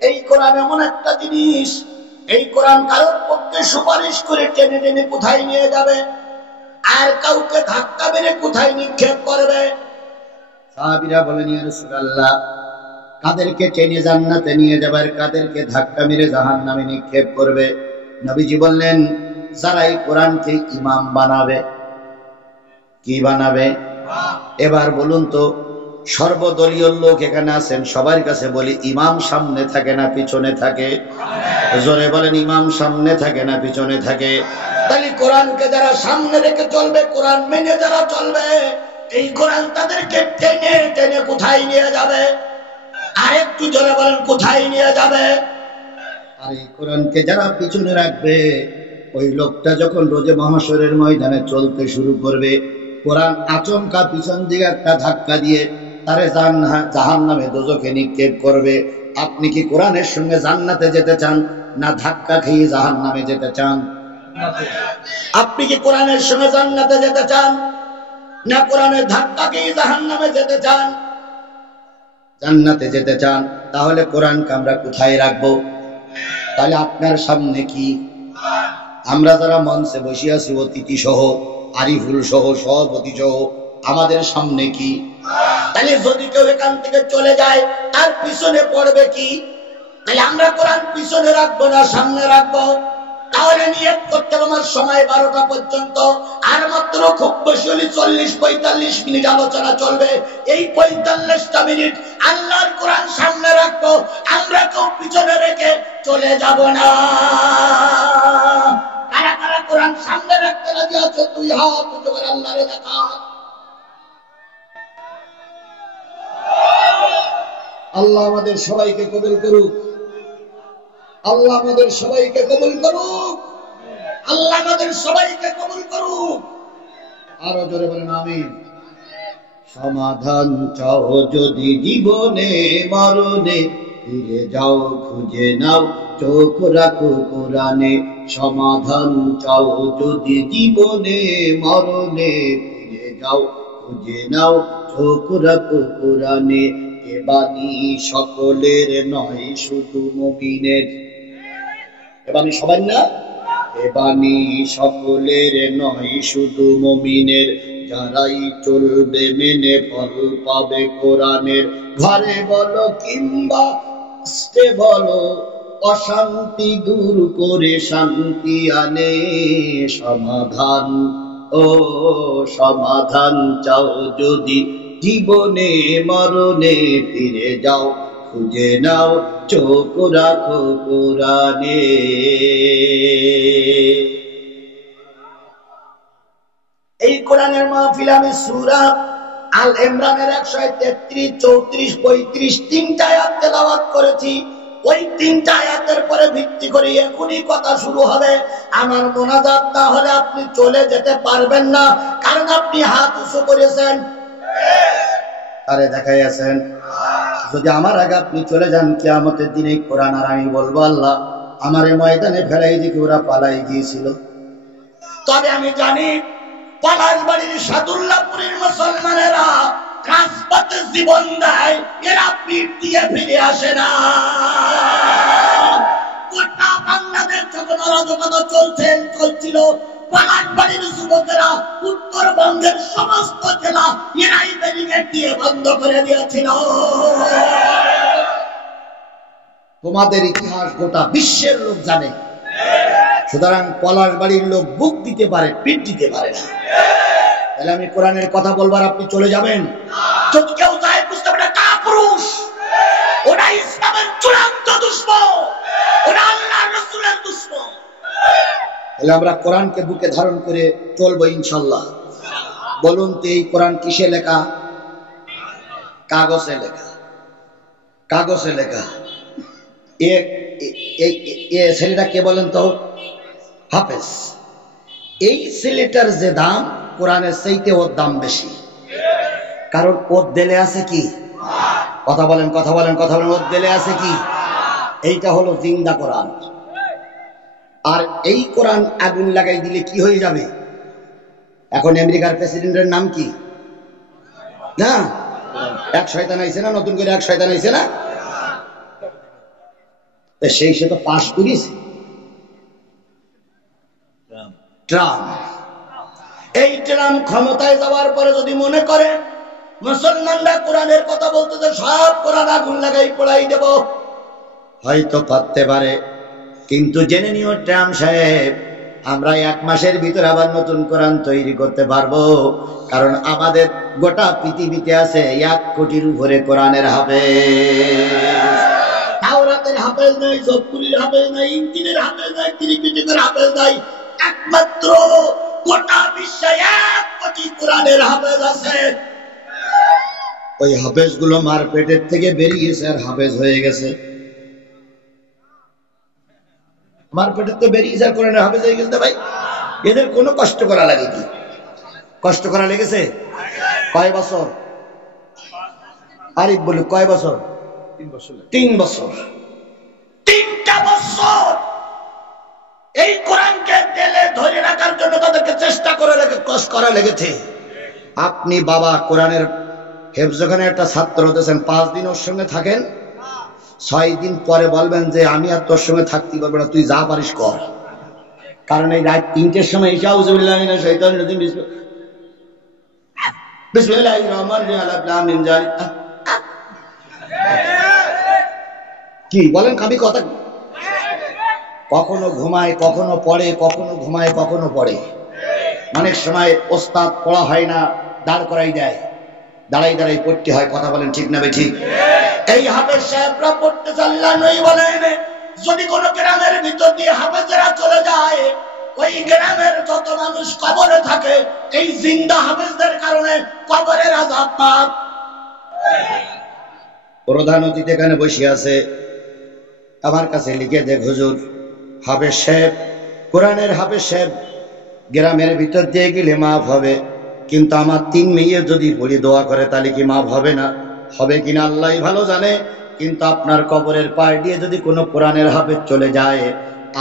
এই কোরআন এমন একটা জিনিস, এই কোরআন কারোর পক্ষে সুপারিশ করে টেনে টেনে কোথায় নিয়ে যাবে, আর কাউকে ধাক্কা মেরে কোথায় নিক্ষেপ করবে। সাহাবীরা বলেন ইয়া রাসূলুল্লাহ, কাদেরকে টেনে জান্নাতে নিয়ে যাবে আর কাদেরকে ধাক্কা মেরে জাহান্নামে নিক্ষেপ করবে? নবীজি বললেন যারা এই কোরআনকে ইমাম বানাবে। কি বানাবে? এবার বলুন তো, সর্বদলীয় লোক এখানে আছেন, সবার কাছে বলি ইমাম সামনে থাকে না পিছনে থাকে? জোরে বলেন, ইমাম সামনে থাকে না পিছনে থাকে? তাহলে কোরআনকে যারা সামনে রেখে চলবে, কোরআন মেনে যারা চলবে, এই কোরআন তাদেরকে টেনে টেনে কোথায় নিয়ে যাবে? আর একটু জোরে বলেন, কোথায় নিয়ে যাবে? আর এই কোরআনকে যারা পিছনে রাখবে, ওই লোকটা যখন রোজে মহাশরের ময়দানে চলতে শুরু করবে, কোরআন আচমকা পিছন দিকে একটা ধাক্কা দিয়ে তারে জাহান্নামে দোজখে নিক্ষেপ করবে। আপনি কি কোরআনের সঙ্গে জান্নাতে যেতে চান, না ধাক্কা খেয়ে জাহান্নামে যেতে চান? আপনি কি কোরআনের সঙ্গে জান্নাতে যেতে চান, না কোরআনের ধাক্কা খেয়ে জাহান্নামে যেতে চান? জান্নাতে যেতে চান। তাহলে কোরআনকে আমরা কোথায় রাখবো? তাহলে আপনার সামনে কি? আমরা যারা মঞ্চে বসে আছি, অতিথি সহ, আরিফুল সহ, সভাপতি সহ, আমাদের সামনে কি? তাহলে যদি কেউ এখান থেকে চলে যায়, তার পিছনে পড়বে কি? তাহলে আমরা কোরআন পিছনে রাখবো না সামনে রাখবো? তাহলে নিয়ত করতে আমার সময় 12টা পর্যন্ত, আর মাত্র খুব বেশি হলে 40-45 মিনিট আলোচনা চলবে। এই 45টা মিনিট আল্লাহর কোরআন সামনে রাখবো, আমরা কেউ পিছনে রেখে চলে যাব না। কারা কারা কোরআন সামনে রাখতে রাজি আছে? তুই হাত উঁচু করে আল্লাহরে দেখা। আল্লাহ আমাদের সবাইকে কবুল করুক। আল্লাহ আমাদের সবাইকে কবুল করুক। আল্লাহ আমাদের সবাইকে কবুল করুক। আরো জোরে বলেন আমিন। সমাধান চাও যদি জীবনে মরণে, ফিরে যাও খুঁজে নাও চোখ রাখো কোরআনে। সমাধান চাও যদি জীবনে মরণে, ফিরে যাও খুঁজে নাও চোখ রাখো কোরআনে। এ বাণী সকলের নয় শুধু মুমিনের। এ বাণী সবাই না, এ বাণী সকলের নয় শুধু মুমিনের। যারাই চলবে মেনে ফল পাবে কোরআনের। ঘরে বলো কিংবা আস্তে বলো, অশান্তি দূর করে শান্তি আনে। সমাধান ও সমাধান চাও যদি জীবনে মরণে, ফিরে যাও খুঁজে নাও চোখ রাখো কোরআনে। এই কোরআনের মাহফিল আমি সূরা আল ইমরানের 133, 34, 35 তিনটা আয়াত তেলাওয়াত করেছি। ওই তিনটা আয়াতের পরে ভিত্তি করে এখনই কথা শুরু হবে। আমার মোনাজাত না হলে আপনি চলে যেতে পারবেন না, কারণ আপনি হাত উঁচু করেছেন। আরে দেখাই আছেন, যদি আমার আগে আপনি চলে যান কিয়ামতের দিনে কোরআন আর আমি বলবো আল্লাহ আমারে ময়দানে ফেলাই দিকে ওরা পালাই গিয়েছিল। তবে আমি জানি পলাশবাড়ির সাদুল্লাহপুরের মুসলমানেরা রাজপথে জীবন দেয়, এরা পিঠ দিয়ে ফিরে আসে না। গোটা বাংলাদেশ যখন অরাজকতা চলছিল, পলাশবাড়ির যুবকেরা উত্তরবঙ্গের সমস্ত জেলা এরাই ব্যারিকেড দিয়ে বন্ধ করে দিয়েছিল। তোমাদের ইতিহাস গোটা বিশ্বের লোক জানে, সুতরাং পলাশবাড়ির লোক বুক দিতে পারে, পিঠ দিতে পারে না। তাহলে আমি কোরআনের কথা বলবার আপনি চলে যাবেন? যদি কেউ যায় বুঝতে পারে কাপুরুষ, ওরা ইসলামের চূড়ান্ত দুশমন, ওরা আল্লাহর রাসূলের দুশমন। তাহলে আমরা কোরআনকে বুকে ধারণ করে চলবো ইনশাআল্লাহ। বলুন তো এই কোরআন কিসে লেখা? কাগজে লেখা, কাগজে লেখা। এ ছেলেটা কে বলেন তো? হাফেজ। এই ছেলেটার যে দাম কোরআনের চাইতে ওর দাম বেশি, কারণ ওর দেলে আছে কি? কথা বলেন, কথা বলেন, কথা বলেন। ওর দেলে আছে কি? এইটা হলো জিন্দা কোরআন। আর এই কোরআন আগুন লাগাই দিলে কি হয়ে যাবে? এখন আমেরিকার প্রেসিডেন্টের নাম কি? না, এক শয়তান আইছে না, নতুন করে এক শয়তান আইছে না, সেই সে তো পাশ করিয়েছে ট্রাম্প। এই ট্রাম্প ক্ষমতায় যাওয়ার পরে যদি মনে করে মুসলমানরা কোরআনের কথা বলতে সব কোরআন আগুন লাগাই পোড়াই দেব, হয়তো পারতে পারে। কিন্তু জেনে নিও ট্রাম্প সাহেব, আমরা 1 মাসের ভিতর আবার নতুন কোরআন তৈরি করতে পারবো, কারণ আমাদের গোটা পৃথিবীতে আছে 1 কোটির উপরে কোরআনের হাফেজ। তাওরাতের হাফেজ নাই, জবুরের হাফেজ নাই, ইনজিলের হাফেজ নাই, ত্রিপিটকের হাফেজ নাই, একমাত্র গোটা বিশ্বে 1 কোটি কোরআনের হাফেজ আছে। ওই হাফেজ গুলো মার পেটের থেকে বেরিয়েছে আর হাফেজ হয়ে গেছে। মার পেটের তো বেরিয়েছে আর কোরআনের হাফেজ হয়ে গেছে। ভাই এদের কোনো কষ্ট করা লাগে কি? কষ্ট করা লেগেছে? কয় বছর? আরিফ বলুক, কয় বছর? 3 বছর। 3 বছর, 3টা বছর এই কোরআনকে দেলে ধরে রাখার জন্য তাদেরকে চেষ্টা করা লেগেছে। আপনি বাবা কোরআনের হেফজখানে একটা ছাত্র হতেছেন, 5 দিন ওর সঙ্গে থাকেন, 6 দিন পরে বলবেন যে আমি আর তোর সঙ্গে থাকতে পারবো না, তুই যা পারিস কর। কারণ এই রাত 3টের সময় এসে আউযুবিল্লাহি মিনাশ শাইতানির রাজিম বিসমিল্লাহির রহমানির রহিম কি বলেন? কাবি কথা কখনো ঘুমায়, কখনো পড়ে, কখনো ঘুমায়, কখনো পড়ে। অনেক সময় ওস্তাদ পড়া হয় না, দাঁড় করাই দেয়, দাঁড়াই দাঁড়াই পড়তে হয়। কথা বলেন ঠিক না ঠিক? এই হাফেজ সাহেবরা পড়তে চাল্লা নই বলেন, যদি কোন গ্রামের ভিতর দিয়ে হাফেজেরা চলে যায়, ওই গ্রামের যত মানুষ কবরে থাকে, এই জিন্দা হাফেজদের কারণে কবরের আযাব মাফ। প্রধান অতিথি এখানে বসে আছে, আমার কাছে লিখে দেখ হুজুর, হাফেজ সাহেব, কোরআনের হাফেজ সাহেব গ্রামের ভিতর দিয়ে গেলে মাফ হবে, কিন্তু আমার 3 মেয়ে যদি বলি দোয়া করে তাহলে কি মাফ হবে না? হবে কিনা আল্লাহই ভালো জানে। কিন্তু আপনার কবরের পাড় দিয়ে যদি কোনো কোরআনের হাফেজ চলে যায়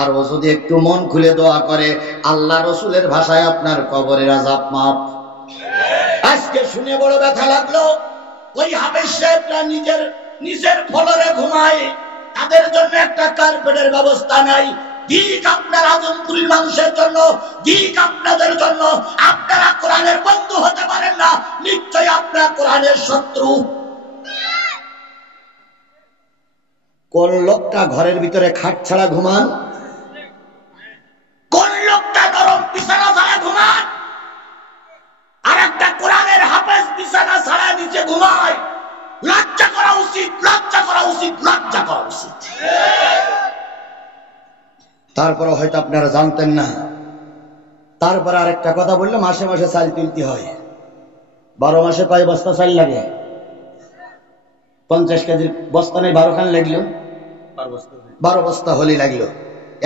আর ও যদি একটু মন খুলে দোয়া করে, আল্লাহ রসুলের ভাষায় আপনার কবরের আযাব মাফ। আজকে শুনে বড় ব্যথা লাগলো, ওই হাফেজ সাহেবরা নিজের ফ্লোরে ঘুমায়, তাদের জন্য একটা কার্পেটের ব্যবস্থা নাই। দিক আপনার আজমপুরীর মানুষের জন্য, দিক আপনাদের জন্য। আপনারা কোরআনের বন্ধু হতে পারেন না, নিশ্চয়ই আপনারা কোরআনের শত্রু। কোন লোকটা ঘরের ভিতরে খাট ছাড়া ঘুমান? কোন লোকটা নরম বিছানা ছাড়া ঘুমান? আর একটা কোরআনের হাফেজ বিছানা ছাড়া নিচে ঘুমায়। লজ্জা করা উচিত, লজ্জা করা উচিত, লজ্জা করা উচিত। তারপরে হয়তো আপনারা জানতেন না। তারপরে আরেকটা কথা বললে, মাসে মাসে চাল তুলতে হয়। 12 মাসে কয় বস্তা চাল লাগে? 50 কেজির বস্তা নেই, 12 খান লাগলো, 12 বস্তা হলে লাগলো।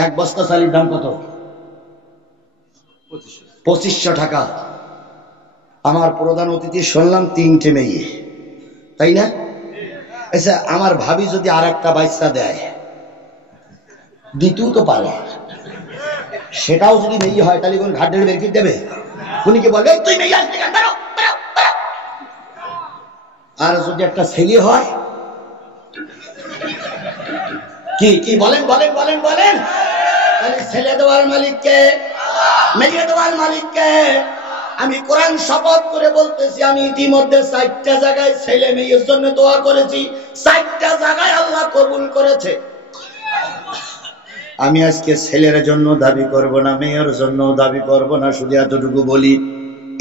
1 বস্তা চালের দাম কত? 2500 টাকা। আমার প্রধান অতিথি শুনলাম 3টে মেয়ে, তাই না? আচ্ছা, আমার ভাবি যদি আর একটা বাচ্চা দেয়, দিতেও তো পারে, সেটাও যদি মেয়ে হয় তাহলে কোন ঘাট বের করে দেবে? উনি কি বলবে তুই মেয়ে আসবি কেন, বেরো, বেরো, বেরো। আর যদি একটা ছেলে হয়, কি কি বলেন বলেন বলেন বলেন, তাহলে ছেলে দেওয়ার মালিককে, মেয়ে দেওয়ার মালিককে। আমি কোরআন শপথ করে বলতেছি, আমি ইতিমধ্যে 4টা জায়গায় ছেলে মেয়ের জন্য দোয়া করেছি, 4টা জায়গায় আল্লাহ কবুল করেছে। আমি আজকে ছেলের জন্য দাবি করব না, মেয়ের জন্য দাবি করব না, শুধু এতটুকু বলি,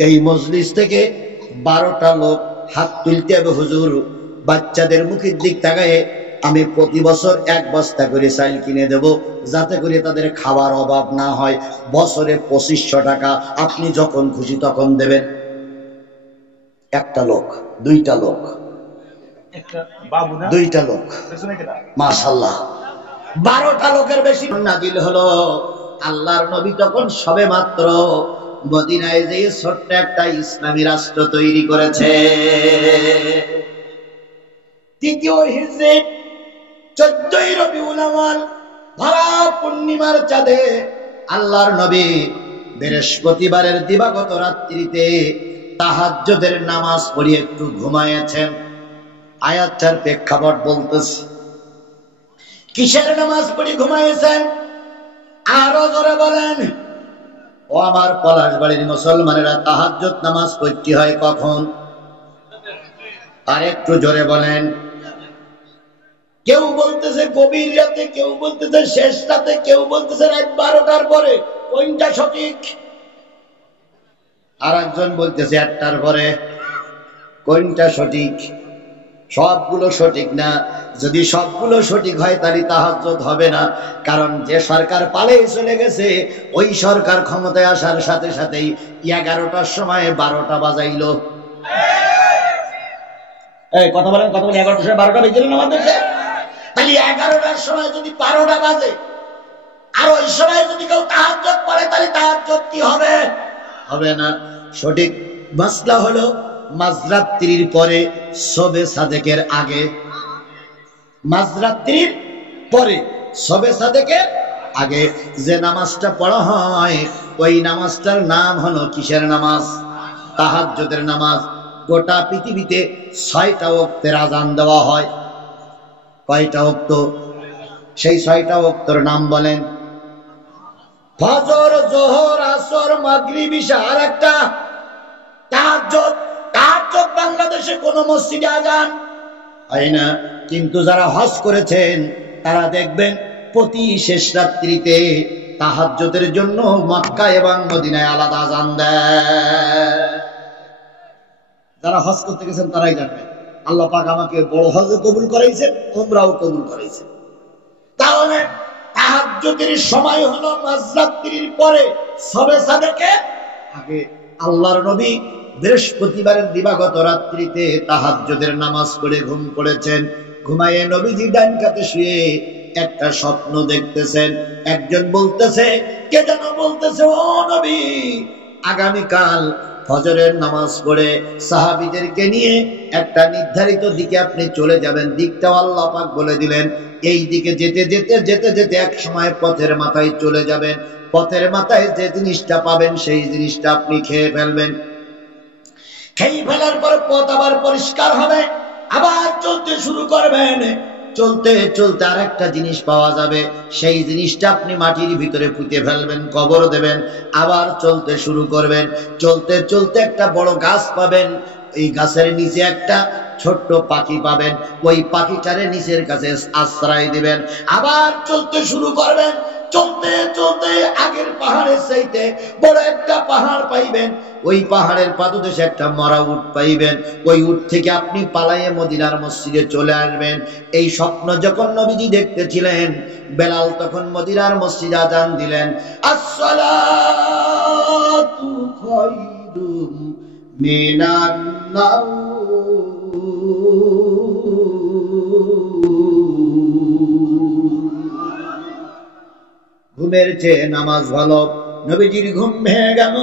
এই মজলিস থেকে 12টা লোক হাত তুলতে হবে, হুজুর বাচ্চাদের মুখের দিক তাকায় আমি প্রতি বছর 1 বস্তা করে চাল কিনে দেব, যাতে করে তাদের খাবার অভাব না হয়। বছরে 2500 টাকা, আপনি যখন খুশি তখন দেবেন। একটা লোক, 2টা লোক, 2টা লোক, মাশাআল্লাহ। 12টা লোকের বেশি নাজিল হলো। আল্লাহর নবী তখন সবে মাত্র মদিনায় যে ছোট্ট একটা ইসলামী রাষ্ট্র তৈরি করেছে। 3য় হিজরি 14ই রবিউল আউয়াল ভরা পূর্ণিমার চাঁদে আল্লাহর নবী বৃহস্পতিবারের দিবাগত রাত্রিতে তাহাজ্জুদের নামাজ পড়ে একটু ঘুমায়েছেন। আয়াতটার প্রেক্ষাপট বলতেছি, কিসের নামাজ পড়ে ঘুমাইয়েছেন? আরো জোরে বলেন। ও আমার পলাশবাড়ির মুসলমানেরা, তাহাজ্জুদ নামাজ পড়তে হয় কখন? আর একটু জোরে বলেন। কেউ বলতেছে গভীর রাতে, কেউ বলতেছে শেষ রাতে, কেউ বলতেছে রাত 12টার পরে। কোনটা সঠিক? আর একজন বলতেছে 1টার পরে। কোনটা সঠিক? সবগুলো সঠিক না। যদি সবগুলো সঠিক হয় তাহলে তাহাজ্জুদ হবে না, কারণ যে সরকার পালিয়ে চলে গেছে ওই সরকার ক্ষমতায় আসার সাথে সাথেই 11টার সময় 12টা বাজাইলো। এই কথা বলেন, কথা বলেন। 11টার সময় 12টা বেজে গেল আমাদের দেশে। তাহলে 11টার সময় যদি 12টা বাজে আর ওই সময় যদি কেউ তাহাজ্জুদ পড়ে, তাহলে তাহাজ্জুদ কি হবে? হবে না। সঠিক মাসলা হলো মাঝরাত্রির পরে, শবে সাদেকের আগে। মাঝরাত্রির পরে, শবে সাদেকের আগে যে নামাজটা পড়া হয় ওই নামাজটার নাম হলো কিসের নামাজ? তাহাজ্জুদের নামাজ। গোটা পৃথিবীতে 6টা ওয়াক্তের আযান দেওয়া হয়। কয়টা ওয়াক্ত? সেই 6টা ওয়াক্তের নাম বলেন। ফজর, যোহর, আসর, মাগরিব, ইশা। আর একটা তাহাজ্জুদ। তাহাজ্জুদ বাংলাদেশে কোন মসজিদে আযান হয় না, কিন্তু যারা হজ করেছেন তারা দেখবেন প্রতি শেষ রাত্রিতে তাহাজ্জুদের জন্য মক্কা এবং মদিনায় আলাদা আযান দেয়। যারা হজ করতে গেছেন তারাই জানবেন। আল্লাহ পাক আমাকে বড় হজ কবুল করাইছেন, উমরাও কবুল করাইছেন। তাহলে তাহাজ্জুদের সময় হলো মাঝরাত্রির পরে, শবে সাদেকের আগে। আল্লাহর নবী বৃহস্পতিবারের দিবাগত রাত্রিতে তাহাজ্জুদের নামাজ পড়ে ঘুম পড়েছেন। ঘুমায়ে নবীজি ডান কাতে শুয়ে একটা স্বপ্ন দেখতেছেন। একজন বলতেছে, কে যেন বলতেছে, ও নবী আগামীকাল ফজরের নামাজ পড়ে সাহাবীদেরকে নিয়ে একটা নির্ধারিত দিকে আপনি চলে যাবেন। দিকটাও আল্লাহ পাক বলে দিলেন। এই দিকে যেতে যেতে যেতে যেতে এক সময় পথের মাথায় চলে যাবেন। পথের মাথায় যে জিনিসটা পাবেন সেই জিনিসটা আপনি খেয়ে ফেলবেন। খেয়ে ফেলার পর পথ আবার পরিষ্কার হবে, আবার চলতে শুরু করবেন। চলতে চলতে আর একটা জিনিস পাওয়া যাবে, সেই জিনিসটা আপনি মাটির ভিতরে পুঁতে ফেলবেন, কবর দেবেন। আবার চলতে শুরু করবেন। চলতে চলতে একটা বড় গাছ পাবেন, এই গাছের নিচে একটা ছোট্ট পাখি পাবেন, ওই পাখিটারে নিচের কাছে আশ্রয় দিবেন। আবার চলতে শুরু করবেন। চলতে চলতে আগের পাহাড়ের চাইতে বড় একটা পাহাড় পাইবেন। ওই পাহাড়ের পাদদেশে একটা মরা উট পাইবেন। ওই উট থেকে আপনি পালাইয়ে মদিনার মসজিদে চলে আসবেন। এই স্বপ্ন যখন নবীজি দেখতেছিলেন, বেলাল তখন মদিনার মসজিদে আযান দিলেন, আসসালাতু খায়রুম মিনান নাওম। ঘুমের চেয়ে নামাজ ভালো। নবীজির ঘুম ভেঙে গেল।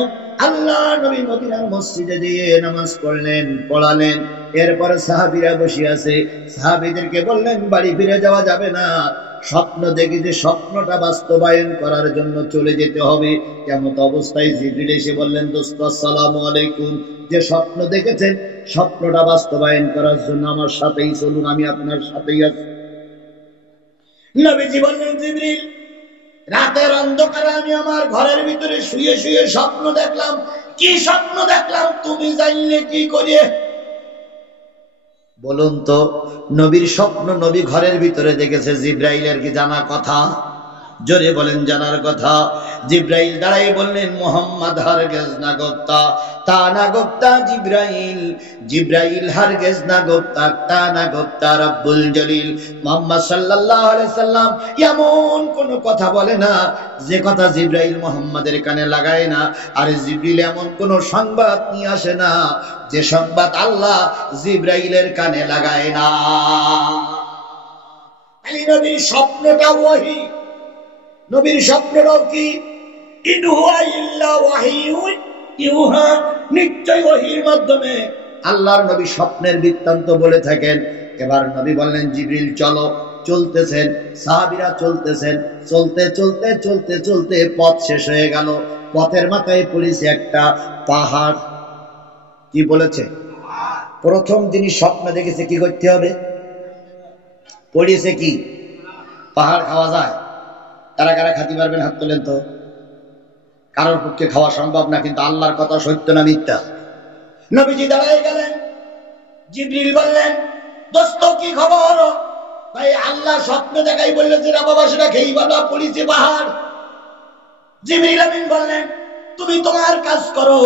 আল্লাহ নবী মদিনার মসজিদে গিয়ে নামাজ পড়লেন, পড়ালেন। এরপরে সাহাবীরা বসে আছে, সাহাবীদেরকে বললেন বাড়ি ফিরে যাওয়া যাবে না, স্বপ্ন দেখি যে স্বপ্নটা বাস্তবায়ন করার জন্য চলে যেতে হবে। এমত অবস্থায় জিবরিল এসে বললেন, দোস্ত আসসালামু আলাইকুম, যে স্বপ্ন দেখেছেন স্বপ্নটা বাস্তবায়ন করার জন্য আমার সাথেই চলুন, আমি আপনার সাথেই আছি। নবীজি বললেন, জিবরিল, রাতের অন্ধকারে আমি আমার ঘরের ভিতরে শুয়ে শুয়ে স্বপ্ন দেখলাম। কি স্বপ্ন দেখলাম তুমি জানলে কি করে? বলুন তো, নবীর স্বপ্ন নবী ঘরের ভিতরে দেখেছে, জিব্রাইলের কি জানা কথা? জোরে বলেন জানার কথা। জিব্রাইল দাঁড়াই বললেন, মুহাম্মদ হারগেজ না গোপ্তা, তা না গোপ্তা জিব্রাইল, জিব্রাইল হারগেজ না গোপ্তা, তা না গোপ্তা রব্বুল জলিল। মুহাম্মদ সাল্লাল্লাহু আলাইহি সাল্লাম এমন কোন কথা বলে না যে কথা জিব্রাইল মুহাম্মাদের কানে লাগায় না, আর জিবরিল এমন কোন সংবাদ নিয়ে আসে না যে সংবাদ আল্লাহ জিব্রাইলের কানে লাগায় না। আলী নবীর স্বপ্নটা ওহী, নবীর স্বপ্নটাও কি? ইন হুয়া ইল্লা ওয়াহিয়ুন ইউহা, নিশ্চয় ওহীর মাধ্যমে আল্লাহর নবী স্বপ্নের বৃত্তান্ত বলে থাকেন। এবার নবী বললেন, জিবরিল চলো। চলতেছেন, সাহাবীরা চলতেছেন, চলতে চলতে চলতে চলতে পথ শেষ হয়ে গেল। পথের মাথায় পড়েছে একটা পাহাড়। কি বলেছে? প্রথম যিনি স্বপ্ন দেখেছে কি করতে হবে? পড়িয়েছে কি? পাহাড় খাওয়া যায়? কারা কারা খাতে পারবেন হাত তোলেন তো। কারোর পক্ষে খাওয়া সম্ভব না, কিন্তু আল্লাহর কথা সত্য না মিথ্যা? নবীজি দাঁড়ায় গেলেন, জিবরিল বললেন, দোস্ত কি খবর? ভাই আল্লাহ স্বপ্ন দেখাই বললেন যে না বাবা, সেটা খেই বাবা, পড়িছে পাহাড়। জিবরিল আমিন বললেন, তুমি তোমার কাজ করো,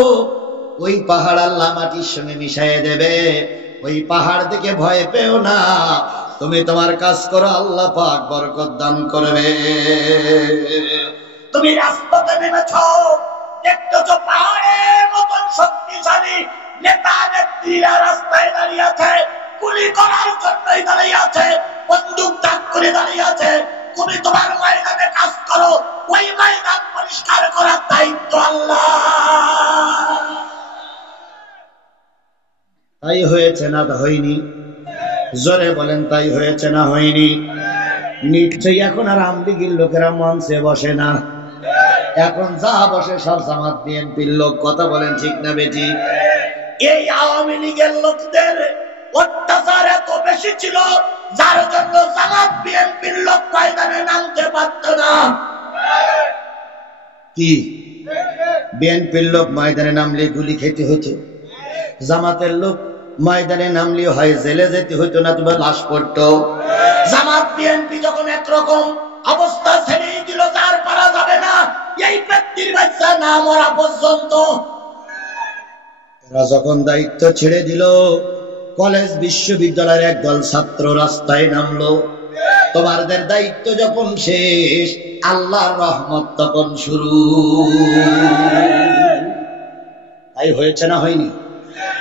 ওই পাহাড় আল্লাহ মাটির সঙ্গে মিশিয়ে দেবে, ওই পাহাড় দেখে ভয় পেও না, তুমি তোমার কাজ করো, আল্লাহ পাক বরকত দান করবে। তুমি রাস্তাতে নেমেছ, দেখতেছো পাহাড়ের মতন শক্তিশালী নেতা নেত্রীরা রাস্তায় দাঁড়িয়ে আছে, গুলি করার জন্যই দাঁড়িয়ে আছে, বন্দুক তাক করে দাঁড়িয়ে আছে। তুমি তোমার ময়দানে কাজ করো, ওই ময়দান পরিষ্কার করার দায়িত্ব আল্লাহ। তাই হয়েছে না হয়নি? জোরে বলেন, তাই হয়েছে না হয়নি? নিশ্চয়ই এখন আর আমলিগির লোকেরা মঞ্চে বসে না, এখন যা বসে সব জামাত বিএনপির লোক। কথা বলেন ঠিক না বেটি? এই আওয়ামী লীগের লোকদের অত্যাচার এত বেশি ছিল, যার জন্য জামাত বিএনপির লোক ময়দানে নামতে পারত না। কি বিএনপির লোক ময়দানে নামলে গুলি খেতে হতো, জামাতের লোক ময়দানে নামলে হয় জেলে যেতে হতো না, তোমার লাশ পড়তো। জামাত বিএনপি যখন একরকম অবস্থা ছেড়ে দিল, যার পারা যাবে না, এই ব্যক্তির বাচ্চা না মরা পর্যন্ত, এরা যখন দায়িত্ব ছেড়ে দিল, কলেজ বিশ্ববিদ্যালয়ের একদল ছাত্র রাস্তায় নামলো। তোমাদের দায়িত্ব যখন শেষ, আল্লাহর রহমত তখন শুরু। তাই হয়েছে না হয়নি?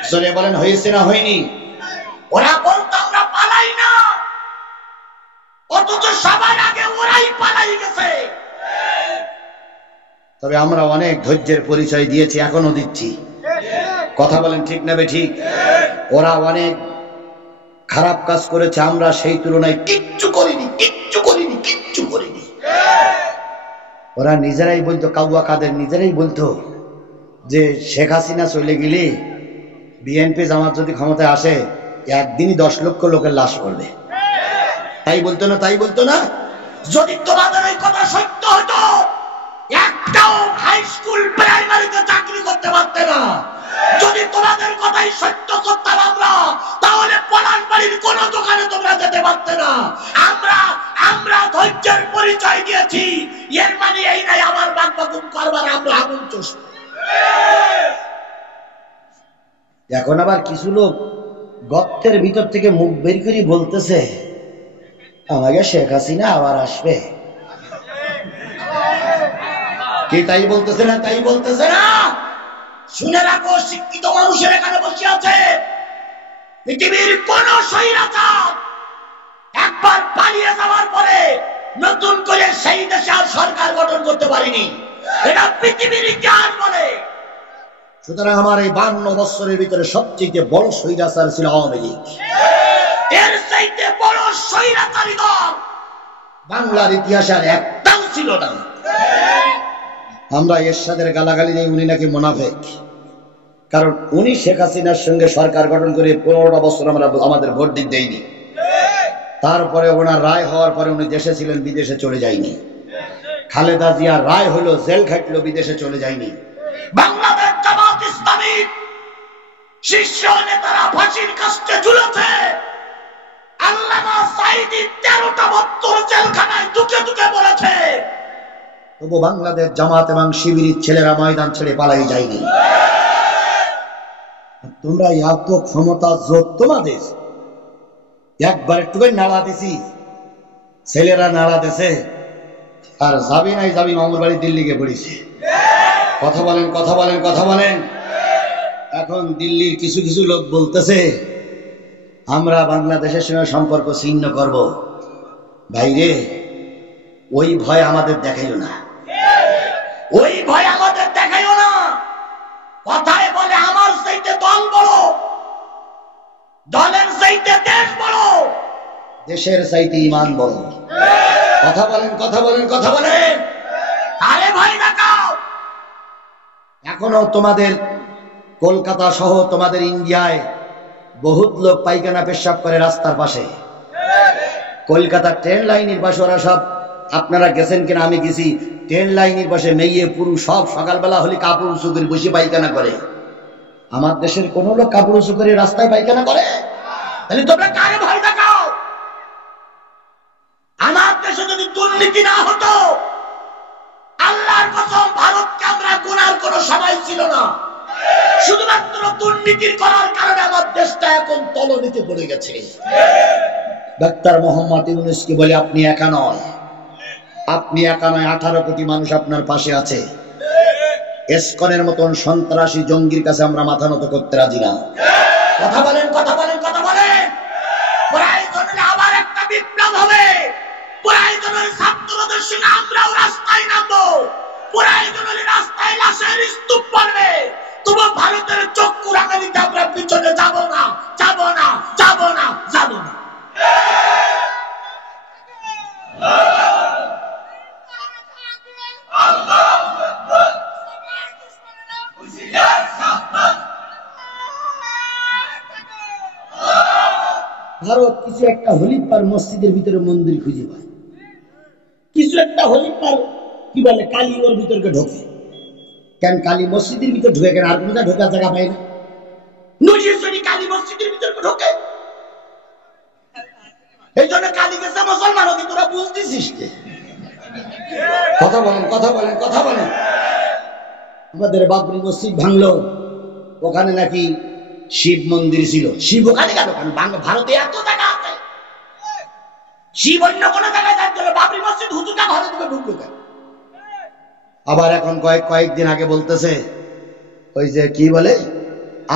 জোরে বলেন, হয়েছে না হয়নি? ওরা বলতো আমরা পালাই না, অথচ সবার আগে ওরাই পালাই গেছে। তবে আমরা অনেক ধৈর্যের পরিচয় দিয়েছি, এখনো দিচ্ছি। কথা বলেন ঠিক না বেঠিক? ওরা অনেক খারাপ কাজ করেছে, আমরা সেই তুলনায় কিচ্ছু করিনি, কিচ্ছু করিনি, কিচ্ছু করিনি। ওরা নিজেরাই বলতো, কাউয়া কাদের নিজেরাই বলতো যে শেখ হাসিনা চলে গেলে বিএনপি জামাত যদি ক্ষমতায় আসে, একদিনই 10 লক্ষ লোকের লাশ পড়বে। তাই বলতো না? তাই বলতো না? যদি তোমাদের এই কথা সত্য হতো, একটাও হাই স্কুল প্রাইমারিতে চাকরি করতে পারতে না। যদি তোমাদের কথাই সত্য করতাম আমরা, তাহলে পলাশবাড়ির কোন দোকানে তোমরা যেতে পারতে না। আমরা ধৈর্যের পরিচয় দিয়েছি, এর মানে এই নাই আমার বাগবাগুন করবার আমরা আগুন চোষ। এখন আবার কিছু লোক গর্তের ভিতর থেকে মুখ বের করে বলতেছে, আমাকে শেখ হাসিনা আবার আসবে। কি তাই বলতেছে না? তাই বলতেছে না? শুনে রাখো, শিক্ষিত মানুষের এখানে বসে আছে, পৃথিবীর কোন স্বৈরাচার একবার পালিয়ে যাওয়ার পরে নতুন করে সেই দেশে আর সরকার গঠন করতে পারেনি। এটা পৃথিবীর ইতিহাস বলে। সুতরাং আমার এই 52 বছরের ভিতরে সবচেয়ে বড় স্বৈরাচার ছিল আওয়ামী লীগ। এর চাইতে বড় স্বৈরাচারী দল বাংলার ইতিহাসে আর একটাও ছিল না। আমরা এরশাদের গালাগালি দিই উনি নাকি মুনাফিক, কারণ উনি শেখ হাসিনার সঙ্গে সরকার গঠন করে 15টা বছর আমরা আমাদের ভোট দিতে দেইনি। তারপরে ওনার রায় হওয়ার পরে উনি দেশে ছিলেন, বিদেশে চলে যায়নি। খালেদা জিয়া রায় হলো, জেল খাটলো, বিদেশে চলে যায়নি। বাংলাদেশ জামাত ইসলামী শীর্ষ নেতারা ফাঁসির কাস্টে ঝুলেছে। আল্লামা সাঈদী 13টা বছর জেলখানায় দুকে দুকে বলেছে, তবু বাংলাদেশ জামাত এবং শিবিরের ছেলেরা ময়দান ছেড়ে পালাই যায়নি। তোমরা এত ক্ষমতা জোর তোমাদের, একবার একটু নাড়া দিছি, ছেলেরা নাড়া দিছে, আর যাবি নাই যাবি মামুর বাড়ি দিল্লিকে পড়েছে। কথা বলেন, কথা বলেন, কথা বলেন। এখন দিল্লির কিছু কিছু লোক বলতেছে আমরা বাংলাদেশের সঙ্গে সম্পর্ক ছিন্ন করব। ভাইরে, ওই ভয় আমাদের দেখাইও না, ওই ভয় আমাদের দেখাইও না। কথায় বলে আমার চাইতে দল বড়, দলের চাইতে দেশ বড়, দেশের চাইতে ঈমান বড়। কথা বলেন, কথা বলেন, কথা বলেন। আরে ভাই দেখাও, এখনো তোমাদের কলকাতা সহ তোমাদের ইন্ডিয়ায় বহুত লোক পায়খানা পেশাব করে রাস্তার পাশে। কলকাতা ট্রেন লাইনের পাশে ওরা সব, আপনারা গেছেন কিনা, আমি গেছি, ট্রেন লাইনের পাশে মেয়ে পুরুষ সব সকালবেলা হলে কাপড় উঁচু করে বসে পায়খানা করে। আমার দেশের কোন লোক কাপড় উঁচু করে রাস্তায় পায়খানা করে? তাহলে তোমরা কারে ভয় দেখাও? আমার দেশে যদি দুর্নীতি না হতো, আল্লাহর কসম ভারতকে আমরা গোনার কোন সময় ছিল না। শুধুমাত্র দুর্নীতির করার কারণে আমার দেশটা এখন তলনিতে পড়ে গেছে। ডাক্তার মোহাম্মদ ইউনূসকে বলে আপনি একা নয়, আপনি একা নয়, 18 কোটি মানুষ আপনার পাশে আছে। এসকনের মতন সন্ত্রাসী জঙ্গির কাছে আমরা মাথা নত করতে রাজি না। কথা বলেন, কথা বলেন, কথা বলেন। প্রয়োজনে আবার একটা বিপ্লব হবে, প্রয়োজনে ছাত্রদের সঙ্গে আমরাও রাস্তায় নামবো, প্রয়োজনে রাস্তায় লাশের স্তূপ পড়বে, তবু ভারতের চক্ষু রাঙানিতে আমরা পিছনে যাব না, যাব না, যাব না, যাব না। ভারত কিছু একটা হলিপার মসজিদের ভিতরে মন্দির খুঁজে পায়, কিছু একটা হলিপার কি বলে কালী ওর ভিতরকে ঢোকে। কেন কালী মসজিদের ভিতর ঢুকে কেন? আর কোন ঢোকার জায়গা পায় না, নজিরশরী কালী মসজিদের ভিতর ঢোকে। এই জন্য কালী গেছে মুসলমান, তোরা বুঝতেছিস? কথা বলেন, কথা বলেন, কথা বলেন। আমাদের বাবরি মসজিদ ভাঙলো, ওখানে নাকি শিব মন্দির ছিল। শিব ওখানে গেল কেন? ভারতে এত জায়গা আছে, শিব অন্য কোন জায়গায় থাকতে হলে বাবরি মসজিদ হুজুরটা ভারতে ঢুকলো কেন? আবার এখন কয়েকদিন আগে বলতেছে ওই যে কি বলে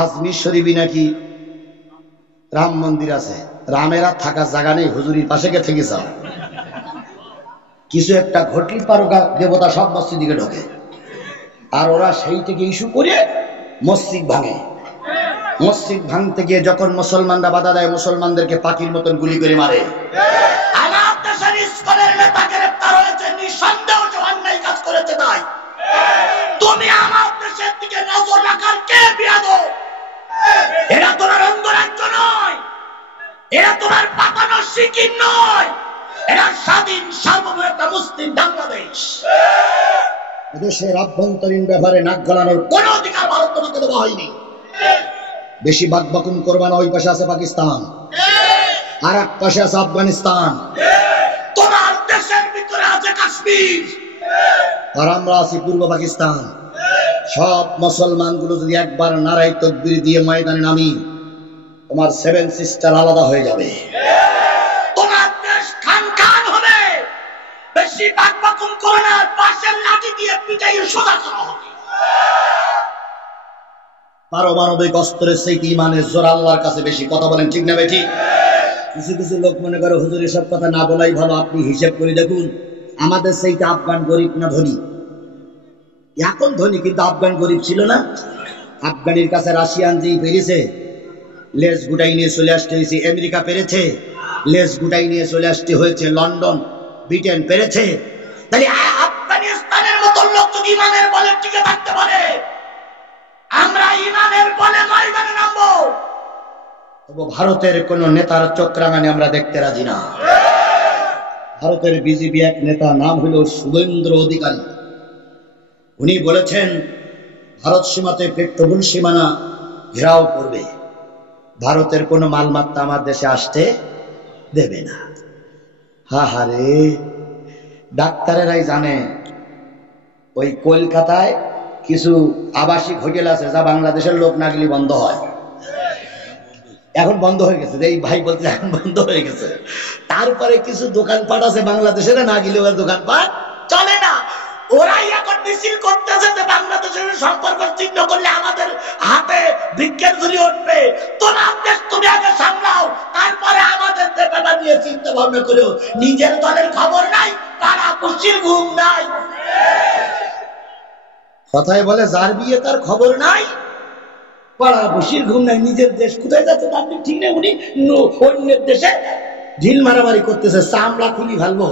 আজমির শরীফে নাকি রাম মন্দির আছে, রামের আর থাকার জায়গা নেই, হুজুরির পাশে কে থেকে যাও। কিছু একটা ঘটলি পারোকা দেবতা সব মসজিদে ঢোকে, আর ওরা সেই থেকে ইস্যু করে মসজিদ ভাঙে। মসজিদ ভাঙতে গিয়ে যখন মুসলমানরা বাধা দেয়, মুসলমানদেরকে পাখির মতন গুলি করে মারে। আমার দেশের ইসকনের নেতা গ্রেফতার হয়েছে, নিঃসন্দেহ যে অন্যায় কাজ করেছে। তাই তুমি আমার দেশের দিকে নজর রাখার কে বিয়াদব? এরা তোমার অঙ্গরাজ্য নয়, এরা তোমার পাতানো সিকিম নয়, এরা স্বাধীন সার্বভৌম একটা মুসলিম বাংলাদেশ। দেশের আভ্যন্তরীণ ব্যাপারে নাক গলানোর কোন অধিকার ভারত তোমাকে দেওয়া হয়নি। বেশি বাকবাকুম করবা না। ওই পাশে আছে পাকিস্তান, আর এক পাশে আছে আফগানিস্তান, তোমার দেশের ভিতরে আছে কাশ্মীর, আর আমরা আছি পূর্ব পাকিস্তান। সব মুসলমান গুলো যদি একবার নারায়ে তাকবীর দিয়ে ময়দানে নামি, তোমার 7 সিস্টার আলাদা হয়ে যাবে, তোমার দেশ খান খান হবে। বেশি বাকবাকুম করো না, পাশের লাঠি দিয়ে পিটাইয়ে সোজা করা হবে। পারমাণবিক অস্ত্রের চাইতে ঈমানের জোর আল্লাহর কাছে বেশি। কথা বলেন ঠিক না বেঠিক? কিছু কিছু লোক মনে করে হুজুর এসব কথা না বলাই ভালো। আপনি হিসেব করে দেখুন, আমাদের চাইতে আফগান গরিব না ধনী? এখন ধনী, কিন্তু আফগান গরিব ছিল না? আফগানির কাছে রাশিয়ান যেই পেরেছে, লেজ গুটাই নিয়ে চলে আসতে হয়েছে। আমেরিকা পেরেছে, লেজ গুটাই নিয়ে চলে আসতে হয়েছে। লন্ডন, ব্রিটেন পেরেছে। তাহলে আফগানিস্তানের মতো লোক যদি ইমানের বলে টিকে থাকতে পারে, আমরা ইমানের বলে ময়দানে নামবো। তবু ভারতের কোন নেতার চক্রাঙ্গানি আমরা দেখতে রাজি না। ভারতের বিজেপি এক নেতা, নাম হলো শুভেন্দ্র অধিকারী। উনি বলেছেন ভারত সীমাতে পেট্রোল সীমানা ঘেরাও করবে, ভারতের কোনো মালমাত্রা আমার দেশে আসতে দেবে না। হাহারে, ডাক্তারেরাই জানে ওই কলকাতায় কিছু আবাসিক হোটেল আছে যা বাংলাদেশের লোক না গেলে বন্ধ হয়। এখন বন্ধ হয়ে গেছে, এই ভাই বলতে এখন বন্ধ হয়ে গেছে। তারপরে কিছু দোকানপাট আছে বাংলাদেশের না গেলে ওর দোকানপাট চলে না। ওরাই এখন মিছিল করতেছে যে বাংলাদেশের সম্পর্ক চিহ্ন করলে আমাদের হাতে ভিক্ষের ঝুলি উঠবে। তোমার দেশ তুমি আগে সামলাও, তারপরে আমাদের ব্যাপারটা নিয়ে চিন্তা ভাবনা করো। নিজের দলের খবর নাই, পাড়া পুষির ঘুম নাই। কথায় বলে যার বিয়ে তার খবর নাই, পাড়া পুষির ঘুম নাই। নিজের দেশ কোথায় যাচ্ছে তার ঠিক নেই। উনি অন্যের দেশে ঢিল মারামারি করতেছে, চামড়া খুলি ফেলবো।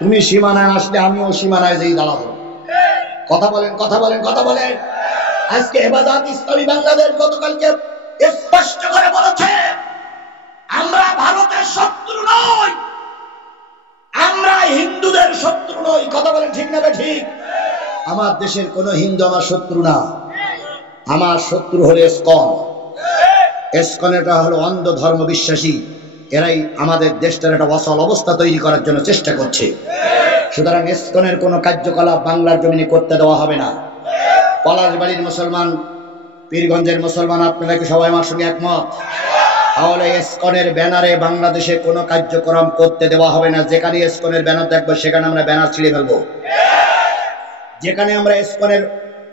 তুমি সীমানায় আসলে আমিও সীমানায় যেই দাঁড়াবো। কথা বলেন, কথা বলেন, কথা বলেন। আজকে হেফাজত ইসলামী বাংলাদেশ গতকালকে স্পষ্ট করে বলেছে, আমরা ভারতের শত্রু নই, আমরা হিন্দুদের শত্রু নই। কথা বলেন ঠিক না ঠিক? আমার দেশের কোন হিন্দু আমার শত্রু না, আমার শত্রু হলো ইসকন। ইসকনেটা হলো অন্ধ ধর্ম বিশ্বাসী। এরাই আমাদের দেশটার একটা অচল অবস্থা তৈরি করার জন্য চেষ্টা করছে। সুতরাং ইসকনের কোন কার্যকলাপ বাংলার জমিনে করতে দেওয়া হবে না। পলাশবাড়ির মুসলমান, পীরগঞ্জের মুসলমান, আপনারা কি সবাই আমার সঙ্গে একমত? তাহলে ইসকনের ব্যানারে বাংলাদেশে কোনো কার্যক্রম করতে দেওয়া হবে না। যেখানে ইসকনের ব্যানার দেখবো সেখানে আমরা ব্যানার ছিঁড়ে ফেলবো। যেখানে আমরা ইসকনের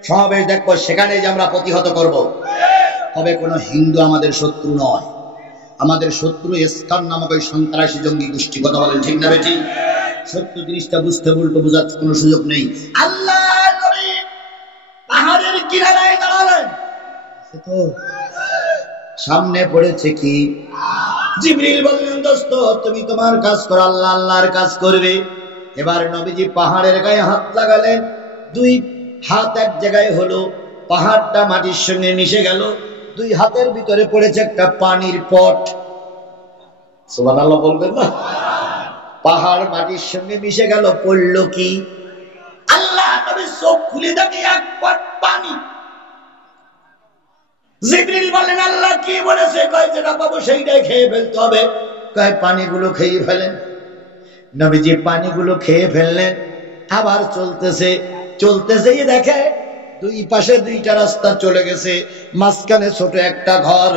সমাবেশ দেখবো সেখানে যে আমরা প্রতিহত করব। তবে কোনো হিন্দু আমাদের শত্রু নয়, আমাদের শত্রু ইসকন নামক ওই সন্ত্রাসী জঙ্গি গোষ্ঠী। কথা বলেন ঠিক না বেটি? সত্য জিনিসটা বুঝতে উল্টো বোঝার কোনো সুযোগ নেই। আল্লাহ নবী পাহাড়ের কিনারায় দাঁড়ালেন, তো সামনে পড়েছে কি? জিবরিল বললেন, দোস্ত তুমি তোমার কাজ করো, আল্লাহ আল্লাহর কাজ করবে। এবার নবীজি পাহাড়ের গায়ে হাত লাগালেন, দুই হাত এক জায়গায় হলো, পাহাড়টা মাটির সঙ্গে মিশে গেল। দুই হাতের ভিতরে পড়েছে একটা পানির পট। সুবহানাল্লাহ বলবেন না? পাহাড় মাটির সঙ্গে মিশে গেল, পড়ল কি? আল্লাহ নবী চোখ খুলে দেখে এক পট পানি। জিবরিল বলেন, আল্লাহ কি বলেছে? কয় যেটা পাবো সেইটাই খেয়ে ফেলতে হবে। কয় পানিগুলো খেয়ে ফেলেন। নবীজি পানিগুলো খেয়ে ফেললেন। আবার চলতেছে, চলতেছে দেখে দুই পাশে দুইটা রাস্তা চলে গেছে, মাঝখানে ছোট একটা ঘর।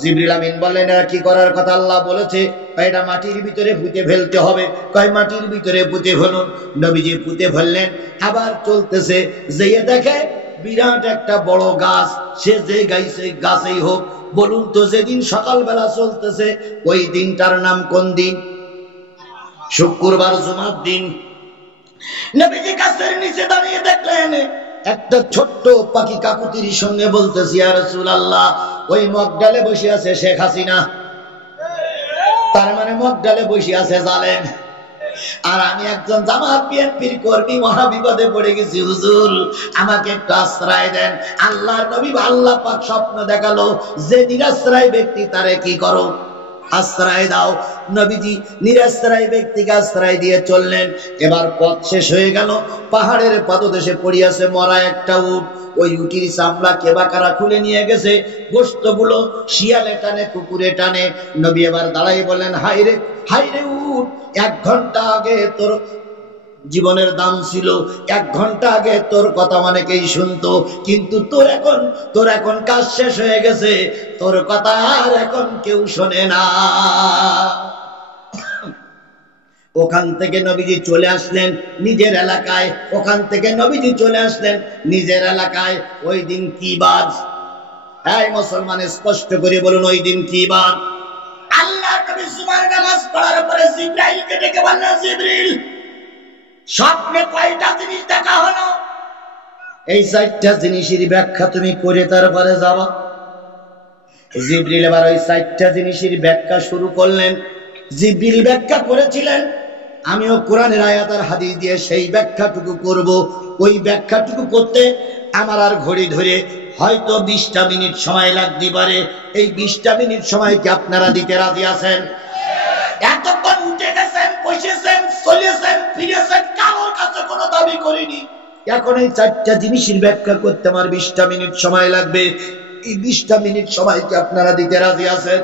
জিবরিল আমিন বলেন, এরা কি করার কথা? আল্লাহ বলেছে এটা মাটির ভিতরে পুঁতে ফেলতে হবে। কয় মাটির ভিতরে পুঁতে ফেলুন। নবীজি পুঁতে ফেললেন। আবার চলতেছে, যেয়ে দেখে বিরাট একটা বড় গাছ। সে যে গাইছে গাছেই হোক, বলুন তো যেদিন সকালবেলা চলতেছে ওই দিনটার নাম কোন দিন? শুক্রবার, জুমার দিন। নবীজি গাছের নিচে দাঁড়িয়ে দেখলেন একটা ছোট্ট পাখি কাকুতির সঙ্গে বলতেছে, ইয়া রাসূলুল্লাহ, ওই মগডালে বসে আছে শেখ হাসিনা। তার মানে মগডালে বসে আছে জালেম। আর আমি একজন জামাত বিএনপির কর্মী, মহা বিপদে পড়ে গেছি, হুজুর আমাকে একটু আশ্রয় দেন। আল্লাহর নবী, আল্লাহ পাক স্বপ্ন দেখালো যে নিরাশ্রয় ব্যক্তি তারে কি করো? আশ্রয় দাও। নবীজি নিরাশ্রয় ব্যক্তিকে আশ্রয় দিয়ে চললেন। এবার পথ শেষ হয়ে গেল, পাহাড়ের পাদদেশে পড়িয়াছে মরা একটা উট। ওই উটির চামড়া কেবাকারা খুলে নিয়ে গেছে, গোশতগুলো শিয়ালে টানে, কুকুরে টানে। নবী এবার দাঁড়াই বলেন, হাইরে হাইরে উট, 1 ঘন্টা আগে তোর জীবনের দাম ছিল, 1 ঘন্টা আগে তোর কথা অনেকেই শুনতো, কিন্তু তোর এখন কাজ শেষ হয়ে গেছে, তোর কথা আর এখন কেউ শোনে না। ওখান থেকে নবীজি চলে আসলেন নিজের এলাকায়, ওখান থেকে নবীজি চলে আসলেন নিজের এলাকায়। ওই দিন কি বার? এই মুসলমান স্পষ্ট করে বলুন, ওই দিন কি বার? আল্লাহ নবী জুমার নামাজ পড়ার পরে জিবরাইলকে ডেকে বললেন, জিবরিল, স্বপ্নে কয়টা জিনিস দেখা হলো? এই চারটা জিনিসের ব্যাখ্যা তুমি করে তারপরে যাবা। জিবরিল এবার ওই চারটা জিনিসের ব্যাখ্যা শুরু করলেন। জিবরিল ব্যাখ্যা করেছিলেন, আমিও কোরআনের আয়াত আর হাদিস দিয়ে সেই ব্যাখ্যাটুকু করব। ওই ব্যাখ্যাটুকু করতে আমার আর ঘড়ি ধরে হয়তো 20টা মিনিট সময় লাগতে পারে। এই 20টা মিনিট সময় কি আপনারা দিতে রাজি আছেন? এতক্ষণ উঠে গেছেন, বসেছেন, চলেছেন, ফিরেছেন, কারোর কাছে কোনো দাবি করিনি। এখন এই চারটা জিনিসের ব্যাখ্যা করতে আমার 20টা মিনিট সময় লাগবে। এই 20টা মিনিট সময় কি আপনারা দিতে রাজি আছেন?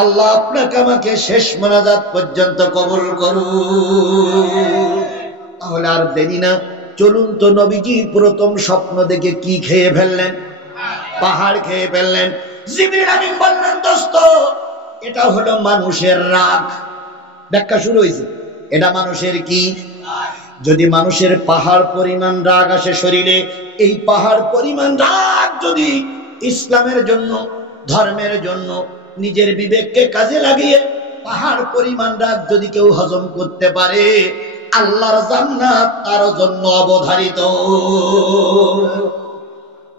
আল্লাহ আপনাকে আমাকে শেষ মোনাজাত পর্যন্ত কবুল করুন। তাহলে আর দেরি না, চলুন তো নবীজি প্রথম স্বপ্ন দেখে কি খেয়ে ফেললেন? পাহাড় খেয়ে ফেললেন। জিবরিল আমিন বললেন, দোস্ত এটা হলো মানুষের রাগ। ব্যাখ্যা শুরু হয়েছে, এটা মানুষের কি? যদি মানুষের পাহাড় পরিমাণ রাগ আসে শরীরে, এই পাহাড় পরিমাণ রাগ যদি ইসলামের জন্য, ধর্মের জন্য, নিজের বিবেককে কাজে লাগিয়ে পাহাড় পরিমাণ রাগ যদি কেউ হজম করতে পারে, আল্লাহর জান্নাত তার জন্য অবধারিত।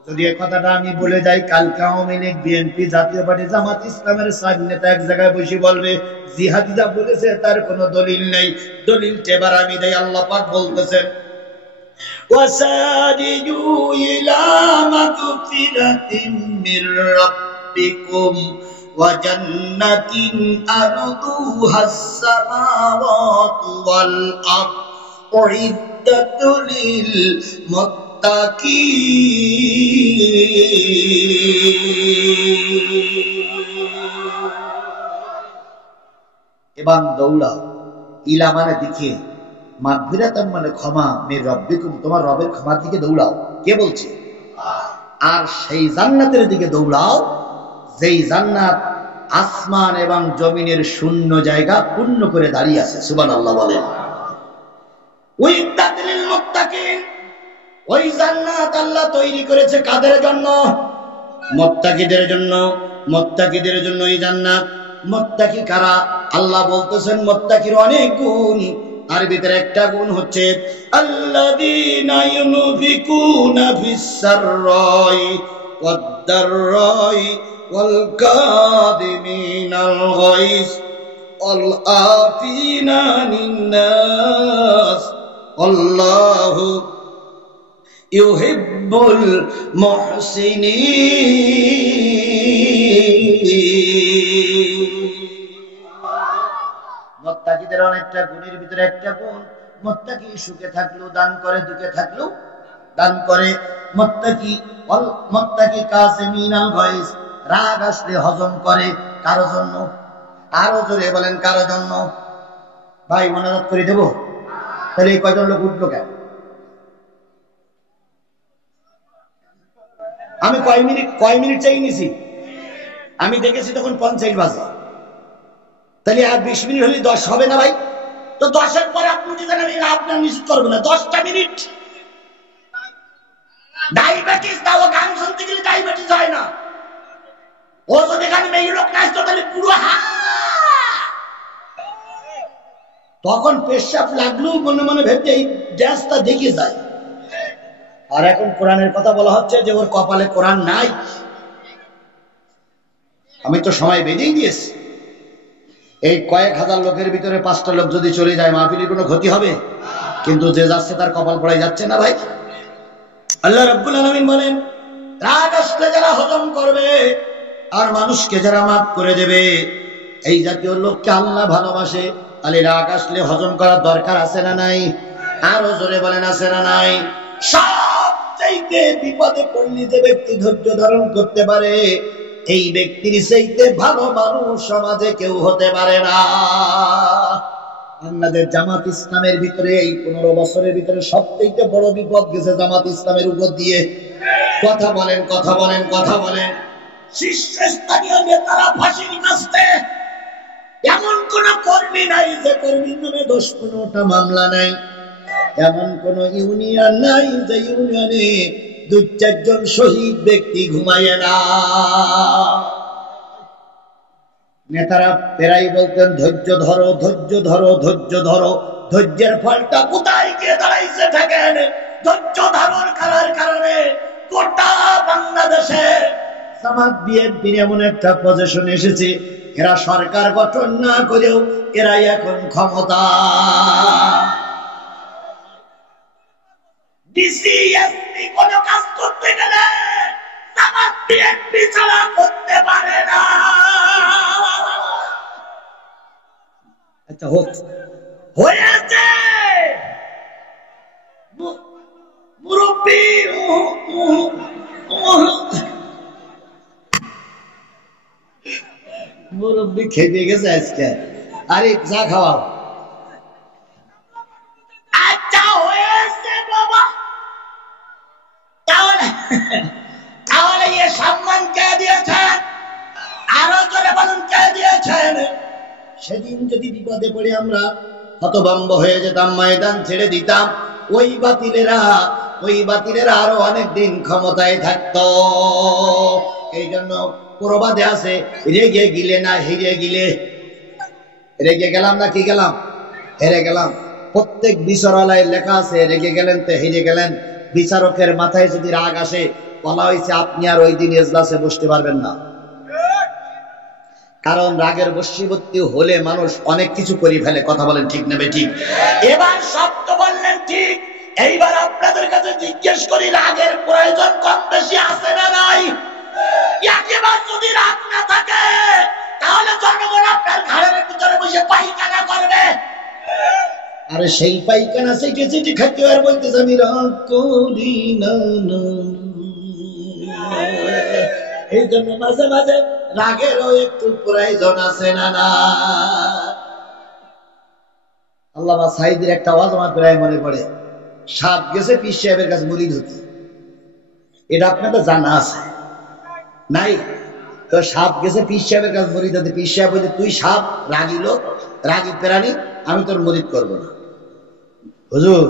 যদি এই কথাটা আমি বলে যাই, কালকে আওয়ামী লীগ, বিএনপি, জাতীয় পার্টি, জামাত ইসলামের 4 নেতা এক জায়গায় বসে বলবে জিহাদিরা বলেছে, তার কোনো দলিল নেই। দলিল এবার আমি দেই। আল্লাহ পাক বলতেছেন, ওয়াসারিজু ইলা মাগফিরাতিন মির রাব্বিকুম ওয়া জান্নাতিন আরদুহাস সামাওয়াতু ওয়াল আরদ উইদ্দাত লিল এবার দৌড়াও, ইলা মানে দিকে, মাগফিরাতান মানে ক্ষমা, মির রাব্বিকুম তোমার রবের ক্ষমার দিকে দৌড়াও। কে বলছে? আর সেই জান্নাতের দিকে দৌড়াও যেই জান্নাত আসমান এবং জমিনের শূন্য জায়গা পূর্ণ করে দাঁড়িয়ে আছে। সুবহানাল্লাহ বলেন। উইদ্দাত লিল মুত্তাকিন, ওই জান্নাত আল্লাহ তৈরি করেছে কাদের জন্য? মুত্তাকিদের জন্য। মুত্তাকিদের জন্য এই জান্নাত। মুত্তাকি কারা? আল্লাহ বলতেছেন মুত্তাকির অনেক গুণ, আর ভিতরে একটা গুণ হচ্ছে আল্লাযীনা ইউনফিকুনা ফিস সাররাই ওয়াদ দাররাই ওয়াল কাযিমিনাল গায়জ ওয়াল আফিনা আনিন নাস আল্লাহু ইউহিব্বুল মুহসিনিন। মুত্তাকিদের অনেকটা গুণের ভিতরে একটা গুণ, মুত্তাকি সুখে থাকলেও দান করে, দুঃখে থাকলেও দান করে। মুত্তাকি কাযিমিনাল গায়জ, রাগ আসলে হজম করে। কারো জন্য? আরো জোরে বলেন, কারো জন্য? ভাই মোনাজাত করে দেব? তাহলে এই কয়জন লোক উঠলো কেন? আমি কয় মিনিট চাই নিছি? আমি দেখেছি তখন 50 বাজে। তাহলে আর 20 মিনিট হলে 10 হবে না ভাই? তো 10-এর পরে আপনি যেন আমি আপনার নিশ্চিত করবো না, 10টা মিনিট। ডায়াবেটিস দাও, গান শুনতে গেলে ডায়াবেটিস হয় না। ও যদি এখানে মেয়ে লোক না আসতো তাহলে পুরো তখন পেশাব লাগলেও মনে মনে ভেবে এই ড্যান্সটা দেখে যায়। আর এখন কোরআনের কথা বলা হচ্ছে যে ওর কপালে কোরআন নাই। আমি তো সময় বেঁধেই দিয়েছি। এই কয়েক হাজার লোকের ভিতরে 5টা লোক যদি চলে যায়, মাহফিলের কোনো ক্ষতি হবে? কিন্তু যে যাচ্ছে তার কপাল পড়াই যাচ্ছে না ভাই। আল্লাহ রাব্বুল আলামিন বলেন, রাগ আসলে যারা হজম করবে আর মানুষকে যারা মাফ করে দেবে, এই জাতীয় লোককে আল্লাহ ভালোবাসে। তাহলে রাগ আসলে হজম করার দরকার আছে না নাই? আরো জোরে বলেন, আছে না নাই? সবচাইতে বিপদে পড়লে যে ব্যক্তি ধৈর্য ধারণ করতে পারে, এই ব্যক্তির চাইতে ভালো মানুষ সমাজে কেউ হতে পারে না। আমাদের জামাত ইসলামের ভিতরে এই 15 বছরের ভিতরে সবচেয়ে বড় বিপদ গেছে জামাত ইসলামের উপর দিয়ে। কথা বলেন, কথা বলেন, কথা বলেন। শীর্ষস্থানীয় নেতারা ফাঁসির কাস্তে, এমন কোন কর্মী নাই যে কর্মীর নামে 10-15টা মামলা নাই। এমন কোন ইউনিয়ন নাই যে ইউনিয়নে 2-4 জন শহীদ ব্যক্তি ঘুমায় না। নেতারা প্রায় বলতেন ধৈর্য ধরো, ধৈর্য ধরো, ধৈর্য ধরো। ধৈর্যের ফলটা কোথায় গিয়ে দাঁড়াইছে দেখেন। ধৈর্য ধারণ করার কারণে গোটা বাংলাদেশে জামাত বিএনপি এমন একটা পজিশনে এসেছে, এরা সরকার গঠন না করেও এরাই এখন ক্ষমতা। ডিসি এসপি কোন কাজ করতে গেলে জামাত বিএনপি ছাড়া করতে পারে না। আচ্ছা হয়েছে মুরব্বী মুরব্বী খেপে গেছে আজকে। আরে চা খাওয়াও। আচ্ছা হয়েছে বাবা, তাহলে এ সম্মান কে দিয়েছেন? আরো জোরে বলুন কে দিয়েছেন? সেদিন যদি বিপদে পড়ে আমরা হতভম্ব হয়ে যেতাম, ময়দান ছেড়ে দিতাম, ওই বাতিলেরা আরো অনেক দিন ক্ষমতায় থাকতো। এই জন্য প্রবাদে আছে, রেগে গিলে না হেরে গিলে। রেগে গেলাম না কি গেলাম? হেরে গেলাম। প্রত্যেক বিচারালয়ে লেখা আছে, রেগে গেলেন তো হেরে গেলেন। বিচারকের মাথায় যদি রাগ আসে, বলা হয়েছে আপনি আর ওই দিন এজলাসে বসতে পারবেন না। কারণ রাগের বশীভূত হলে মানুষ অনেক কিছু করে ফেলে। কথা বলেন ঠিক নেবে ঠিক? এবার শব্দ বললেন ঠিক। এইবার আপনাদের কাছে জিজ্ঞেস করি, রাগের প্রয়োজন কম বেশি আছে না নাই? একেবারে যদি রাগ না থাকে তাহলে জনগণ আপনার ঘরের ভিতরে বসে পায়খানা করবে। আরে সেই পায়খানা সেটে সেটে খাইতে আর বলতেছে আমি রাগ করি না। এই জন্য মাঝে মাঝে রাগেরও একটু প্রয়োজন আছে না না? আল্লামা সাঈদীর একটা ওয়াজ আমার প্রায় মনে পড়ে। সাপ গেছে পীর সাহেবের কাছে মুরিদ হতে। এটা আপনাদের জানা আছে নাই? তো সাপ গেছে পীর সাহেবের কাছে মুরিদ হতে। পীর সাহেব বলছে তুই সাপ, রাগী লোক, রাগী প্রাণী, আমি তোর মুরিদ করবো না। হুজুর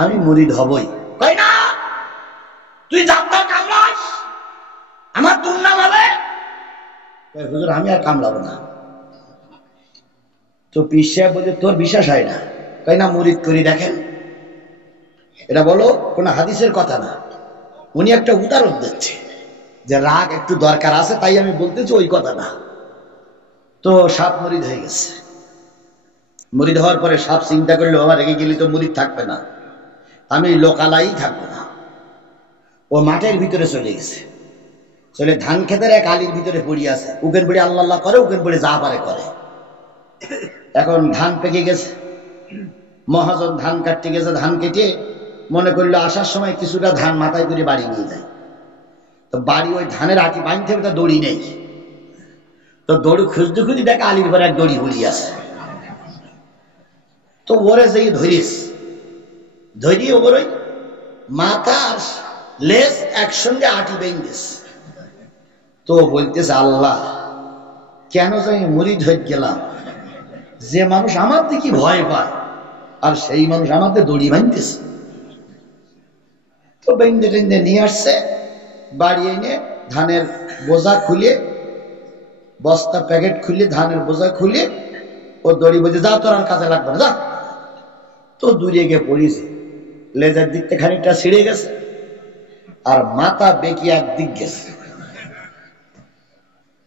আমি মুরিদ হবই। কই না, তুই জাব্বার কামড়াস, আমার দুর্নাম হবে। হুজুর আমি আর কামড়াবো না। তো পীর সাহেব বলছে তোর বিশ্বাস হয় না? তাই না, মুরিদ করি দেখেন। এটা বলো কোন হাদিসের কথা না, উনি একটা উদাহরণ দিচ্ছে যে রাগ একটু দরকার আছে, তাই আমি বলতেছি ওই কথা না। তো সাপ মুরিদ হয়ে গেছে। মুরিদ হওয়ার পরে সাপ চিন্তা করলো আবার রেগে গেলে তো মুরিদ থাকবে না, আমি লোকালাই থাকবো না। ও মাঠের ভিতরে চলে গেছে। চলে ধান খেতের এক আলির ভিতরে পড়িয়ে আছে। উকেন পড়ে আল্লাহ আল্লাহ করে, উকেন পড়ে যা পারে করে। এখন ধান পেকে গেছে, মহাজন ধান কাটতে গেছে। ধান কেটে মনে করলো আসার সময় কিছুটা ধান মাথায় করে বাড়ি নিয়ে যায়। তো বাড়ি ওই ধানের আটি বাঁধতে হবে, তা দড়ি নেই। তো দড়ি খুঁজতে খুঁজতে দেখে আলির পরে এক দড়ি পড়িয়ে আছে। তো ওরে যেই ধরিয়ে ওর ওই মাথা আর লেজ একসঙ্গে আটি বেঁধেছে। তো বলতেছে আল্লাহ কেন যাই মুরিদ হয়ে গেলাম, যে মানুষ আমার দিকে ভয় পায় আর সেই মানুষ আমাদের দড়ি বাঁধতেছে। তো বেঁধে টেঁধে নিয়ে আসছে, বাড়ি এনে ধানের বোঝা খুলে, বস্তা প্যাকেট খুলে ধানের বোঝা খুলে ও দড়ি বলছে যা তোর আর কাজে লাগবে না যা। তো দূরে গিয়ে পড়িয়েছে, লেজের দিকটা খানিকটা ছিঁড়ে গেছে আর মাথা বেঁকে একদিক গেছে।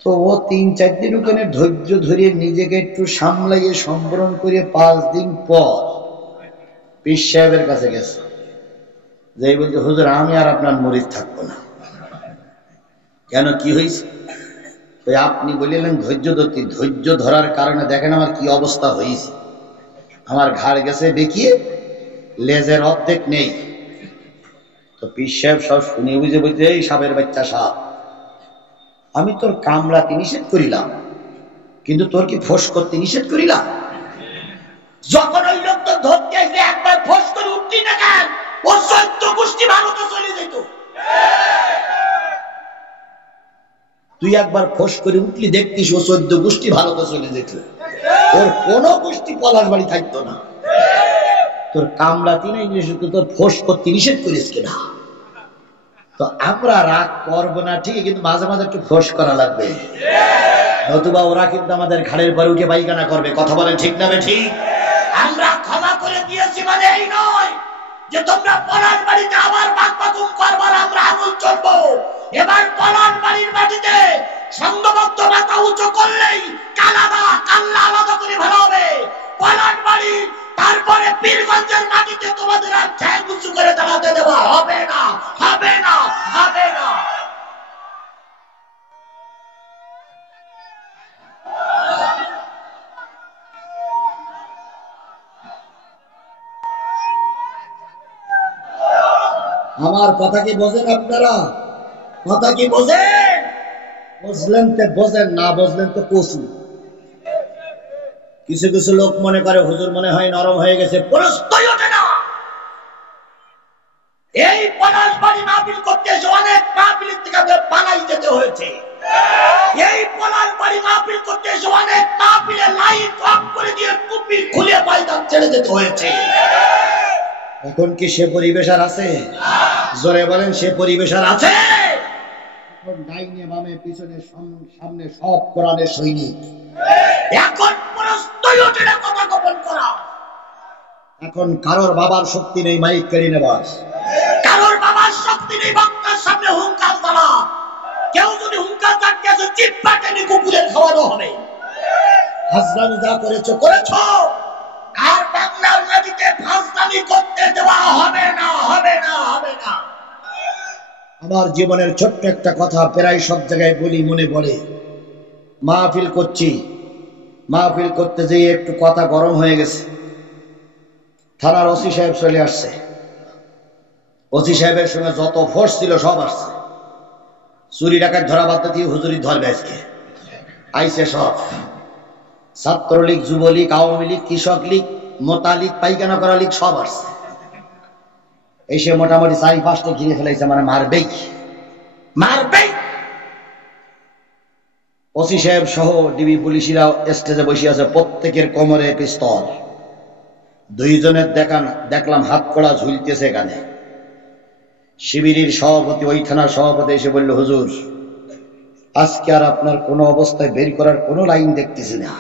তো ও ৩-৪ দিন ওখানে ধৈর্য ধরে নিজেকে একটু সামলাইয়ে সম্বরণ করে ৫ দিন পর পীর সাহেবের কাছে গেছে। যাই বলছে হুজুর আমি আর আপনার মুরিদ থাকবো না। কেন, কি হয়েছে? আপনি বলিলেন ধৈর্য ধরতে, ধৈর্য ধরার কারণে দেখেন আমার কি অবস্থা হয়েছে। আমার ঘাড় গেছে বেঁকিয়ে, লেজের অর্ধেক নেই। তো পীর সাহেব সব শুনে বুঝে বলছে এই সাপের বাচ্চা সাপ, আমি তোর কামড়াতে নিষেধ করিলাম, কিন্তু তোর কি ফোঁস করতে নিষেধ করিলাম? যখন ওই লোক তো ধরতে আসলে একবার ফোঁস করে উঠতি না কেন, ও ১৪ গোষ্ঠী ভারতে চলে যেত। তুই একবার ফোঁস করে উঠলি দেখতিস ও ১৪ গোষ্ঠী ভারতে চলে যেত, ওর কোন গোষ্ঠী পলাশ বাড়ি থাকতো না। তোর কামড়াতে না ইংলিশে তোর ফোঁস করতে নিষেধ করিস কিনা। তো আমরা রাগ করবো না ঠিকই, কিন্তু মাঝে মাঝে একটু ফোঁস করা লাগবে, নতুবা ওরা কিন্তু আমাদের ঘাড়ের পরে উঠে পায়খানা করবে। কথা বলেন ঠিক না ঠিক? আমরা ক্ষমা করে দিয়েছি মানে এই নয় যে তোমরা পলাশ বাড়িতে আবার বাগবাগুম করবার আমরা আঙুল চলবো। এবার পলাশ বাড়ির মাটিতে সংঘবদ্ধ মাথা উঁচু করলেই কালাদা কাল্লা আলাদা করে ভালো হবে। পলাশ বাড়ি তারপরে পীরগঞ্জের মাটিতে তোমাদের আর ঠ্যাং উঁচু করে দাঁড়াতে দেওয়া হবে না, হবে না, হবে না। আমার কথা কি বোঝেন আপনারা? কথা কি বোঝেন? বুঝলেন তো বোঝেন, না বুঝলেন তো কচু। কিছু কিছু লোক মনে করে হুজুর মনে হয় নরম হয়ে গেছে, প্রশ্নই ওঠে না। এই পলাশ বাড়ি মাহফিল করতে এসে অনেক মাহফিলের থেকে পালাই যেতে হয়েছে। এই পলাশ বাড়ি মাহফিল করতে এসে অনেক মাহফিলে লাইট অফ করে দিয়ে টুপি খুলে ময়দান ছেড়ে যেতে হয়েছে। এখন কি সে পরিবেশ আর আছে? জোরে বলেন, সে পরিবেশ আর আছে? এখন ডাইনে বামে পিছনে সামনে সব কোরআনের সৈনিক। এখন প্রশ্নই ওঠে না কথা গোপন করা। এখন কারোর বাবার শক্তি নেই মাইক কেড়ে নেবার, কারোর বাবার শক্তি নেই বক্তার সামনে হুঙ্কার দেওয়া। কেউ যদি হুঙ্কার থাকতে আসে চিপ্পা টেনে কুকুরের খাওয়ানো হবে। হাজরামি যা করেছো করেছো, আর বাংলার মাটিতে ফাজলামি করতে দেওয়া হবে না, হবে না, হবে না। আমার জীবনের ছোট্ট একটা কথা প্রায় সব জায়গায় বলি, মনে পড়ে। মাহফিল করছি, মাহফিল করতে যেয়ে একটু কথা গরম হয়ে গেছে। থানার ওসি সাহেব চলে আসছে। ওসি সাহেবের সঙ্গে যত ফোর্স ছিল সব আসছে। চুরি ডাকাত ধরা বাদ দিয়ে হুজুরি ধরবে আজকে। আইসে সব, ছাত্রলীগ, যুবলীগ, আওয়ামী লীগ, কৃষক লীগ, মোতা লীগ, পাইখানা করা লীগ সব আসছে। এসে মোটামুটি ৪-৫টা ঘিরে ফেলাইছে, মানে মারবেই মারবেই। ওসি সাহেব সহ ডিবি পুলিশিরা স্টেজে বসে আছে, প্রত্যেকের কোমরে পিস্তল। দুইজনের দেখলাম হাত কড়া ঝুলতেছে এখানে। শিবিরের সভাপতি, ওই থানার সভাপতি এসে বলল, হুজুর আজকে আর আপনার কোনো অবস্থায় বের করার কোনো লাইন দেখতেছি না,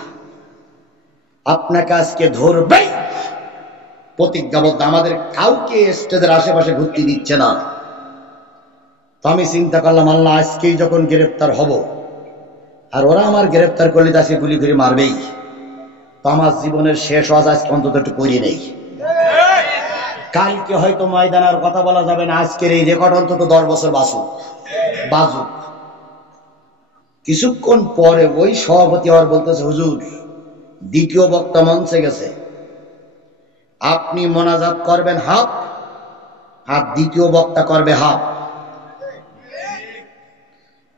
আপনাকে আজকে ধরবেই। প্রতিজ্ঞাবদ্ধ, আমাদের কাউকে স্টেজের আশেপাশে ঘুরতে দিচ্ছে না। তো আমি চিন্তা করলাম, আল্লাহ আজকেই যখন গ্রেফতার হব, আর ওরা আমার গ্রেফতার করলে আজকে গুলি করে মারবেই, তো আমার জীবনের শেষ হওয়া আজকে অন্তত একটু করি নেই। কালকে হয়তো ময়দানের কথা বলা যাবে না, আজকের এই রেকর্ড অন্তত 10 বছর বাজুক। কিছুক্ষণ পরে ওই সভাপতি আর বলতেছে, হুজুর দ্বিতীয় বক্তা মঞ্চে গেছে, আপনি মোনাজাত করবেন হাফ, আর দ্বিতীয় বক্তা করবে হাফ।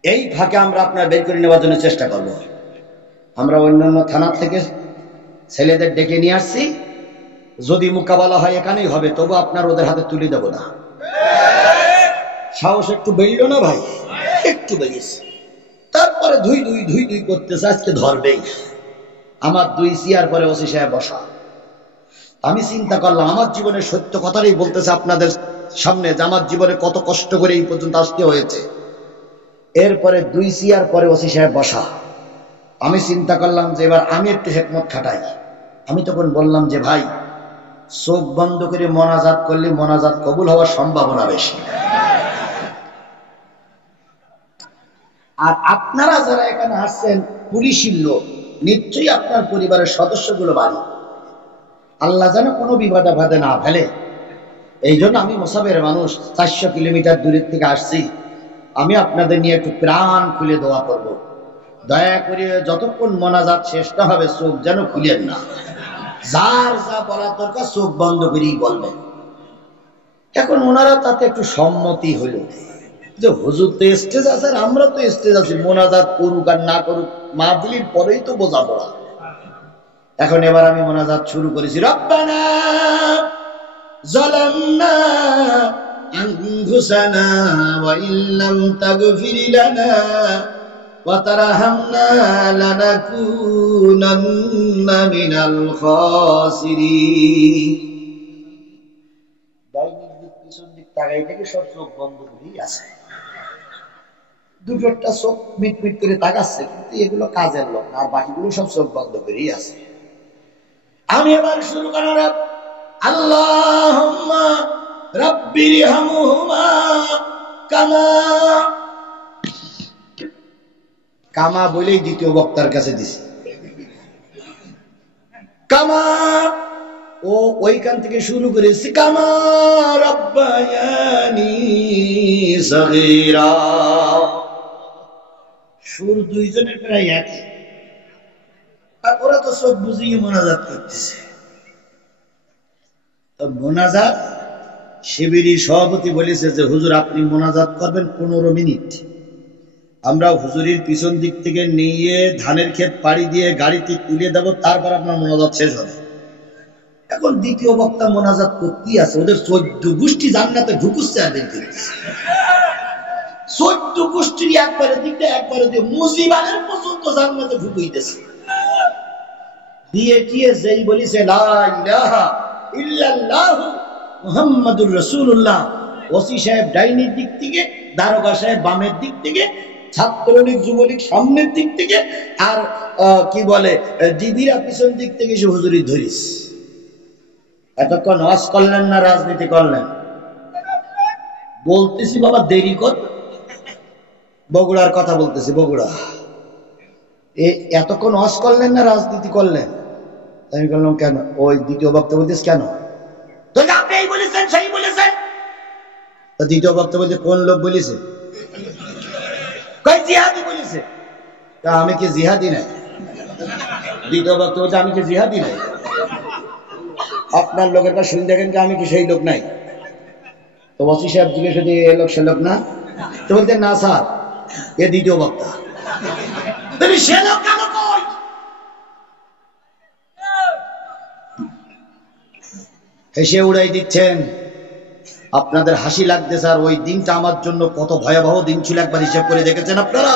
এই ফাঁকে আমরা আপনার বের করে নেওয়ার জন্য চেষ্টা করব। আমরা অন্যান্য থানার থেকে ছেলেদের ডেকে নিয়ে আসছি, যদি মোকাবেলা হয় এখানেই হবে, তবু আপনার ওদের হাতে তুলে দেব না। সাহস একটু বেরিল না ভাই? একটু বেরিয়েছে। তারপরে ধুই ধুই করতেছে, আজকে ধরবেই। আমার 2 চেয়ার পরে ওসি সাহেব বসা। আমি চিন্তা করলাম, আমার জীবনের সত্য কথাটাই বলতেছে আপনাদের সামনে, যে আমার জীবনে কত কষ্ট করে এই পর্যন্ত আসতে হয়েছে। এরপরে 2 চেয়ার পরে ওসি সাহেব বসা। আমি চিন্তা করলাম যে এবার আমি একটু হিকমত খাটাই। আমি তখন বললাম যে ভাই, চোখ বন্ধ করে মোনাজাত করলে মোনাজাত কবুল হওয়ার সম্ভাবনা বেশি। আর আপনারা যারা এখানে আসছেন পুলিশের লোক, নিশ্চয়ই আপনার পরিবারের সদস্যগুলো বাড়ি, আল্লাহ যেন কোনো বিপদে বাধে না ফেলে। এই জন্য আমি মোসাবের মানুষ, 400 কিলোমিটার দূরের থেকে আসছি। আমি আপনাদের নিয়ে একটু প্রাণ খুলে দোয়া করব। দয়া করে যতক্ষণ মোনাজাত শেষ না হবে চোখ যেন খুলেন না। যার যা বলার দরকার চোখ বন্ধ করেই বলবেন। এখন ওনারা তাতে একটু সম্মতি হইল যে হুজুর তো স্টেজ আছে, আমরা তো স্টেজ আছি, মোনাজাত করুক আর না করুক মাহফিলের পরেই তো বোঝাপড়া। এখন এবার আমি মোনাজাত শুরু করেছি। রব্বানা যালামনা আনফুসানা ওয়া ইল্লাম তাগফির লানা ওয়া তারহামনা লানাকুনান্না মিনাল খাসিরিন। ডাইনির দিক পিছন দিক তাকাই থেকে সব চোখ বন্ধ করেই আছে। দুটোটা চোখ মিটমিট করে তাকাচ্ছে, কিন্তু এগুলো কাজের লোক না, আর বাকিগুলো সব চোখ বন্ধ করেই আছে। আমি এবার শুরু করলাম, আল্লাহুম্মা রাব্বিরহামহুমা কামা, কামা বলেই দ্বিতীয় বক্তার কাছে দিছি। কামা ও ওইখান থেকে শুরু করেছি, কামা রাব্বায়ানি সগীরা। সুর দুইজনের প্রায় একই, আর ওরা তো সব বুঝিয়ে মোনাজাত করতেছে। তো মোনাজাত শিবিরের সভাপতি বলেছে যে হুজুর আপনি মোনাজাত করবেন 15 মিনিট, আমরা হুজুরির পিছন দিক থেকে নিয়ে ধানের ক্ষেত পাড়ি দিয়ে গাড়িতে তুলে দেব, তারপর আপনার মোনাজাত শেষ হবে। এখন দ্বিতীয় বক্তা মোনাজাত করতেই আছে, ওদের 14 গোষ্ঠী জান্নাতে ঢুকুচ্ছে আর বের করতেছে। 14 গোষ্ঠীর একবারে দিকটা একবারে দিয়ে মুজিবানের পর্যন্ত জান্নাতে ঢুকাইতেছে। দিয়ে দিয়ে যেই বলিছে লা ইলাহা ইল্লাল্লাহু মুহাম্মাদুর রাসূলুল্লাহ, ওসি সাহেব ডাইনির দিক থেকে, দারোগা সাহেব বামের দিক থেকে, ছাত্রলীগ যুবলীগ সামনের দিক থেকে, আর কি বলে ডিবিরা পিছন দিক থেকে সে হুজুরি ধরিস। এতক্ষণ ওয়াজ করলেন না রাজনীতি করলেন? বলতেছি বাবা দেরি কর, বগুড়ার কথা বলতেছি, বগুড়া। এতক্ষণ ওয়াজ করলেন না রাজনীতি করলেন? আমি বললাম কেন? ওই দ্বিতীয় বক্তা বলতেছ কেন? আপনি এই বলেছেন সেই বলেছেন। দ্বিতীয় বক্তা বলতে কোন লোক বলেছে? জিহাদি বলেছে। তা আমি কি জিহাদি নাই? দ্বিতীয় বক্তা বলছে আমি কি জিহাদি নাই? আপনার লোকের কাছে শুনে দেখেন কি আমি কি সেই লোক নাই? তো ওসি সাহেব জিজ্ঞেস করতে এ লোক সে লোক না? তো বলতেন না স্যার এ দ্বিতীয় বক্তা। সে লোক কেন কই? হেসে উড়াই দিচ্ছেন, আপনাদের হাসি লাগতে। স্যার ওই দিনটা আমার জন্য কত ভয়াবহ দিন ছিল, একবার হিসেব করে দেখেছেন আপনারা?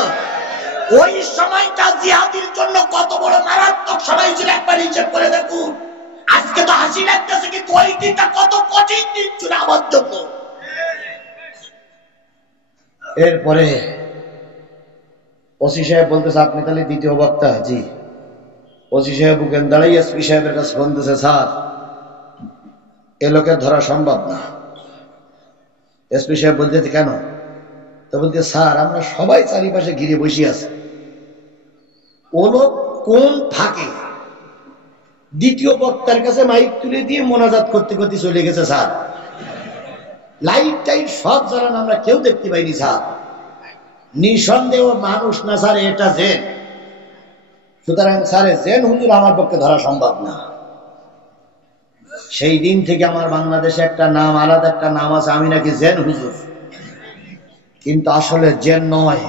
ওই সময়টা জিহাদির জন্য কত বড় মারাত্মক সময় ছিল, একবার হিসেব করে দেখুন। আজকে তো হাসি লাগতেছে, কিন্তু ওই দিনটা কত কঠিন দিন ছিল আমার জন্য। এরপরে ওসি সাহেব বলতেছে আপনি তাহলে দ্বিতীয় বক্তা? জি। ওসি সাহেব বুকেন দাঁড়াই এসপি সাহেবের কাছে বলতেছে স্যার এ লোকের ধরা সম্ভব না। এসপি সাহেব বলতেছে কেন? তো বলতে স্যার আমরা সবাই চারিপাশে ঘিরে বসে আছি, ও লোক কোন ফাঁকে দ্বিতীয় বক্তার কাছে মাইক তুলে দিয়ে মোনাজাত করতে করতে চলে গেছে স্যার। লাইট টাইট সব জ্বালানো, আমরা কেউ দেখতে পাইনি স্যার। নিঃসন্দেহ মানুষ না স্যার, এটা জেন। সুতরাং স্যার জেন হুজুর আমার পক্ষে ধরা সম্ভব না। সেই দিন থেকে আমার বাংলাদেশে একটা নাম, আলাদা একটা নাম আছে, আমি নাকি জেন হুজুর। কিন্তু আসলে জেন নয়।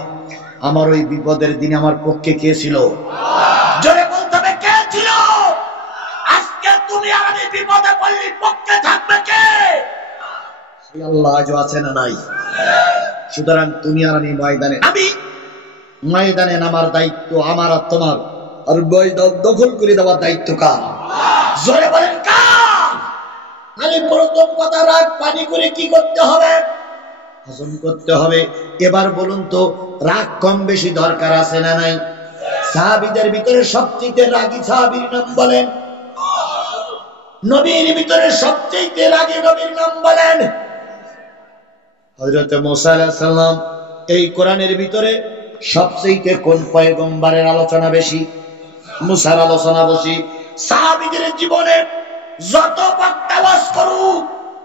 আমার ওই বিপদের দিনে আমার পক্ষে কে ছিল? জোরে বলতে হবে কে ছিল? আজকে তুমি আমি বিপদে পড়লে পক্ষে থাকবে কে? সেই আল্লাহ আজও আছে না নাই? সুতরাং তুমি আর আমি ময়দানে নামার দায়িত্ব আমার আর তোমার, আর ময়দান দখল করে দেওয়ার দায়িত্ব কার? জোরে বলেন কার? আমি প্রথম কথা রাগ পানি করে কি করতে হবে? হজম করতে হবে। এবার বলুন তো রাগ কম বেশি দরকার আছে না নাই? সাহাবীদের ভিতরে সবচেয়ে রাগী সাহাবীর নাম বলেন? নবীর ভিতরে সবচেয়ে রাগী নবীর নাম বলেন? হযরত মুসা আলাইহিস সালাম। এই কোরআনের ভিতরে সবচেয়ে কোন পয়গম্বরের আলোচনা বেশি? মুসার আলোচনা বেশি। সাহাবীদের জীবনে যত বক্তা ওয়াজ করুক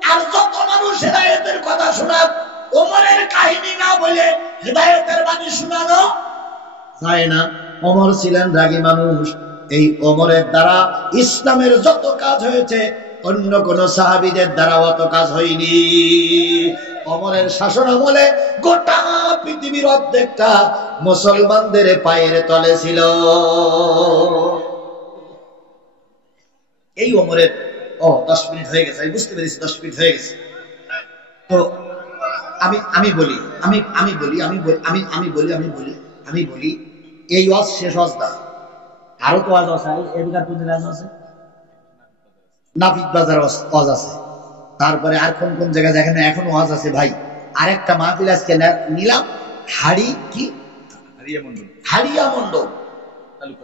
আর যত মানুষ হেদায়েতের কথা শোনাক, ওমরের কাহিনী না বলে হেদায়েতের বাণী শোনানো যায় না। ওমর ছিলেন রাগী মানুষ। এই ওমরের দ্বারা ইসলামের যত কাজ হয়েছে অন্য কোন সাহাবীদের দ্বারা অত কাজ হয়নি। ওমরের শাসন আমলে গোটা পৃথিবীর অর্ধেকটা মুসলমানদের পায়ের তলে ছিল। এই ওমরের 10 মিনিট হয়ে গেছে, আমি বুঝতে পেরেছি 10 মিনিট হয়ে গেছে। তো আমি বলি এই ওয়াজ শেষ ওয়াজ না, আরো তো ওয়াজ আছে। এদিকার কোন ওয়াজ আছে? নাফিক বাজার ওয়াজ আছে। তারপরে আর কোন কোন জায়গায় যেখানে এখন ওয়াজ আছে ভাই। আরেকটা মাহফিল আজকে নিলাম, হাড়িয়া মন্ডল তালুক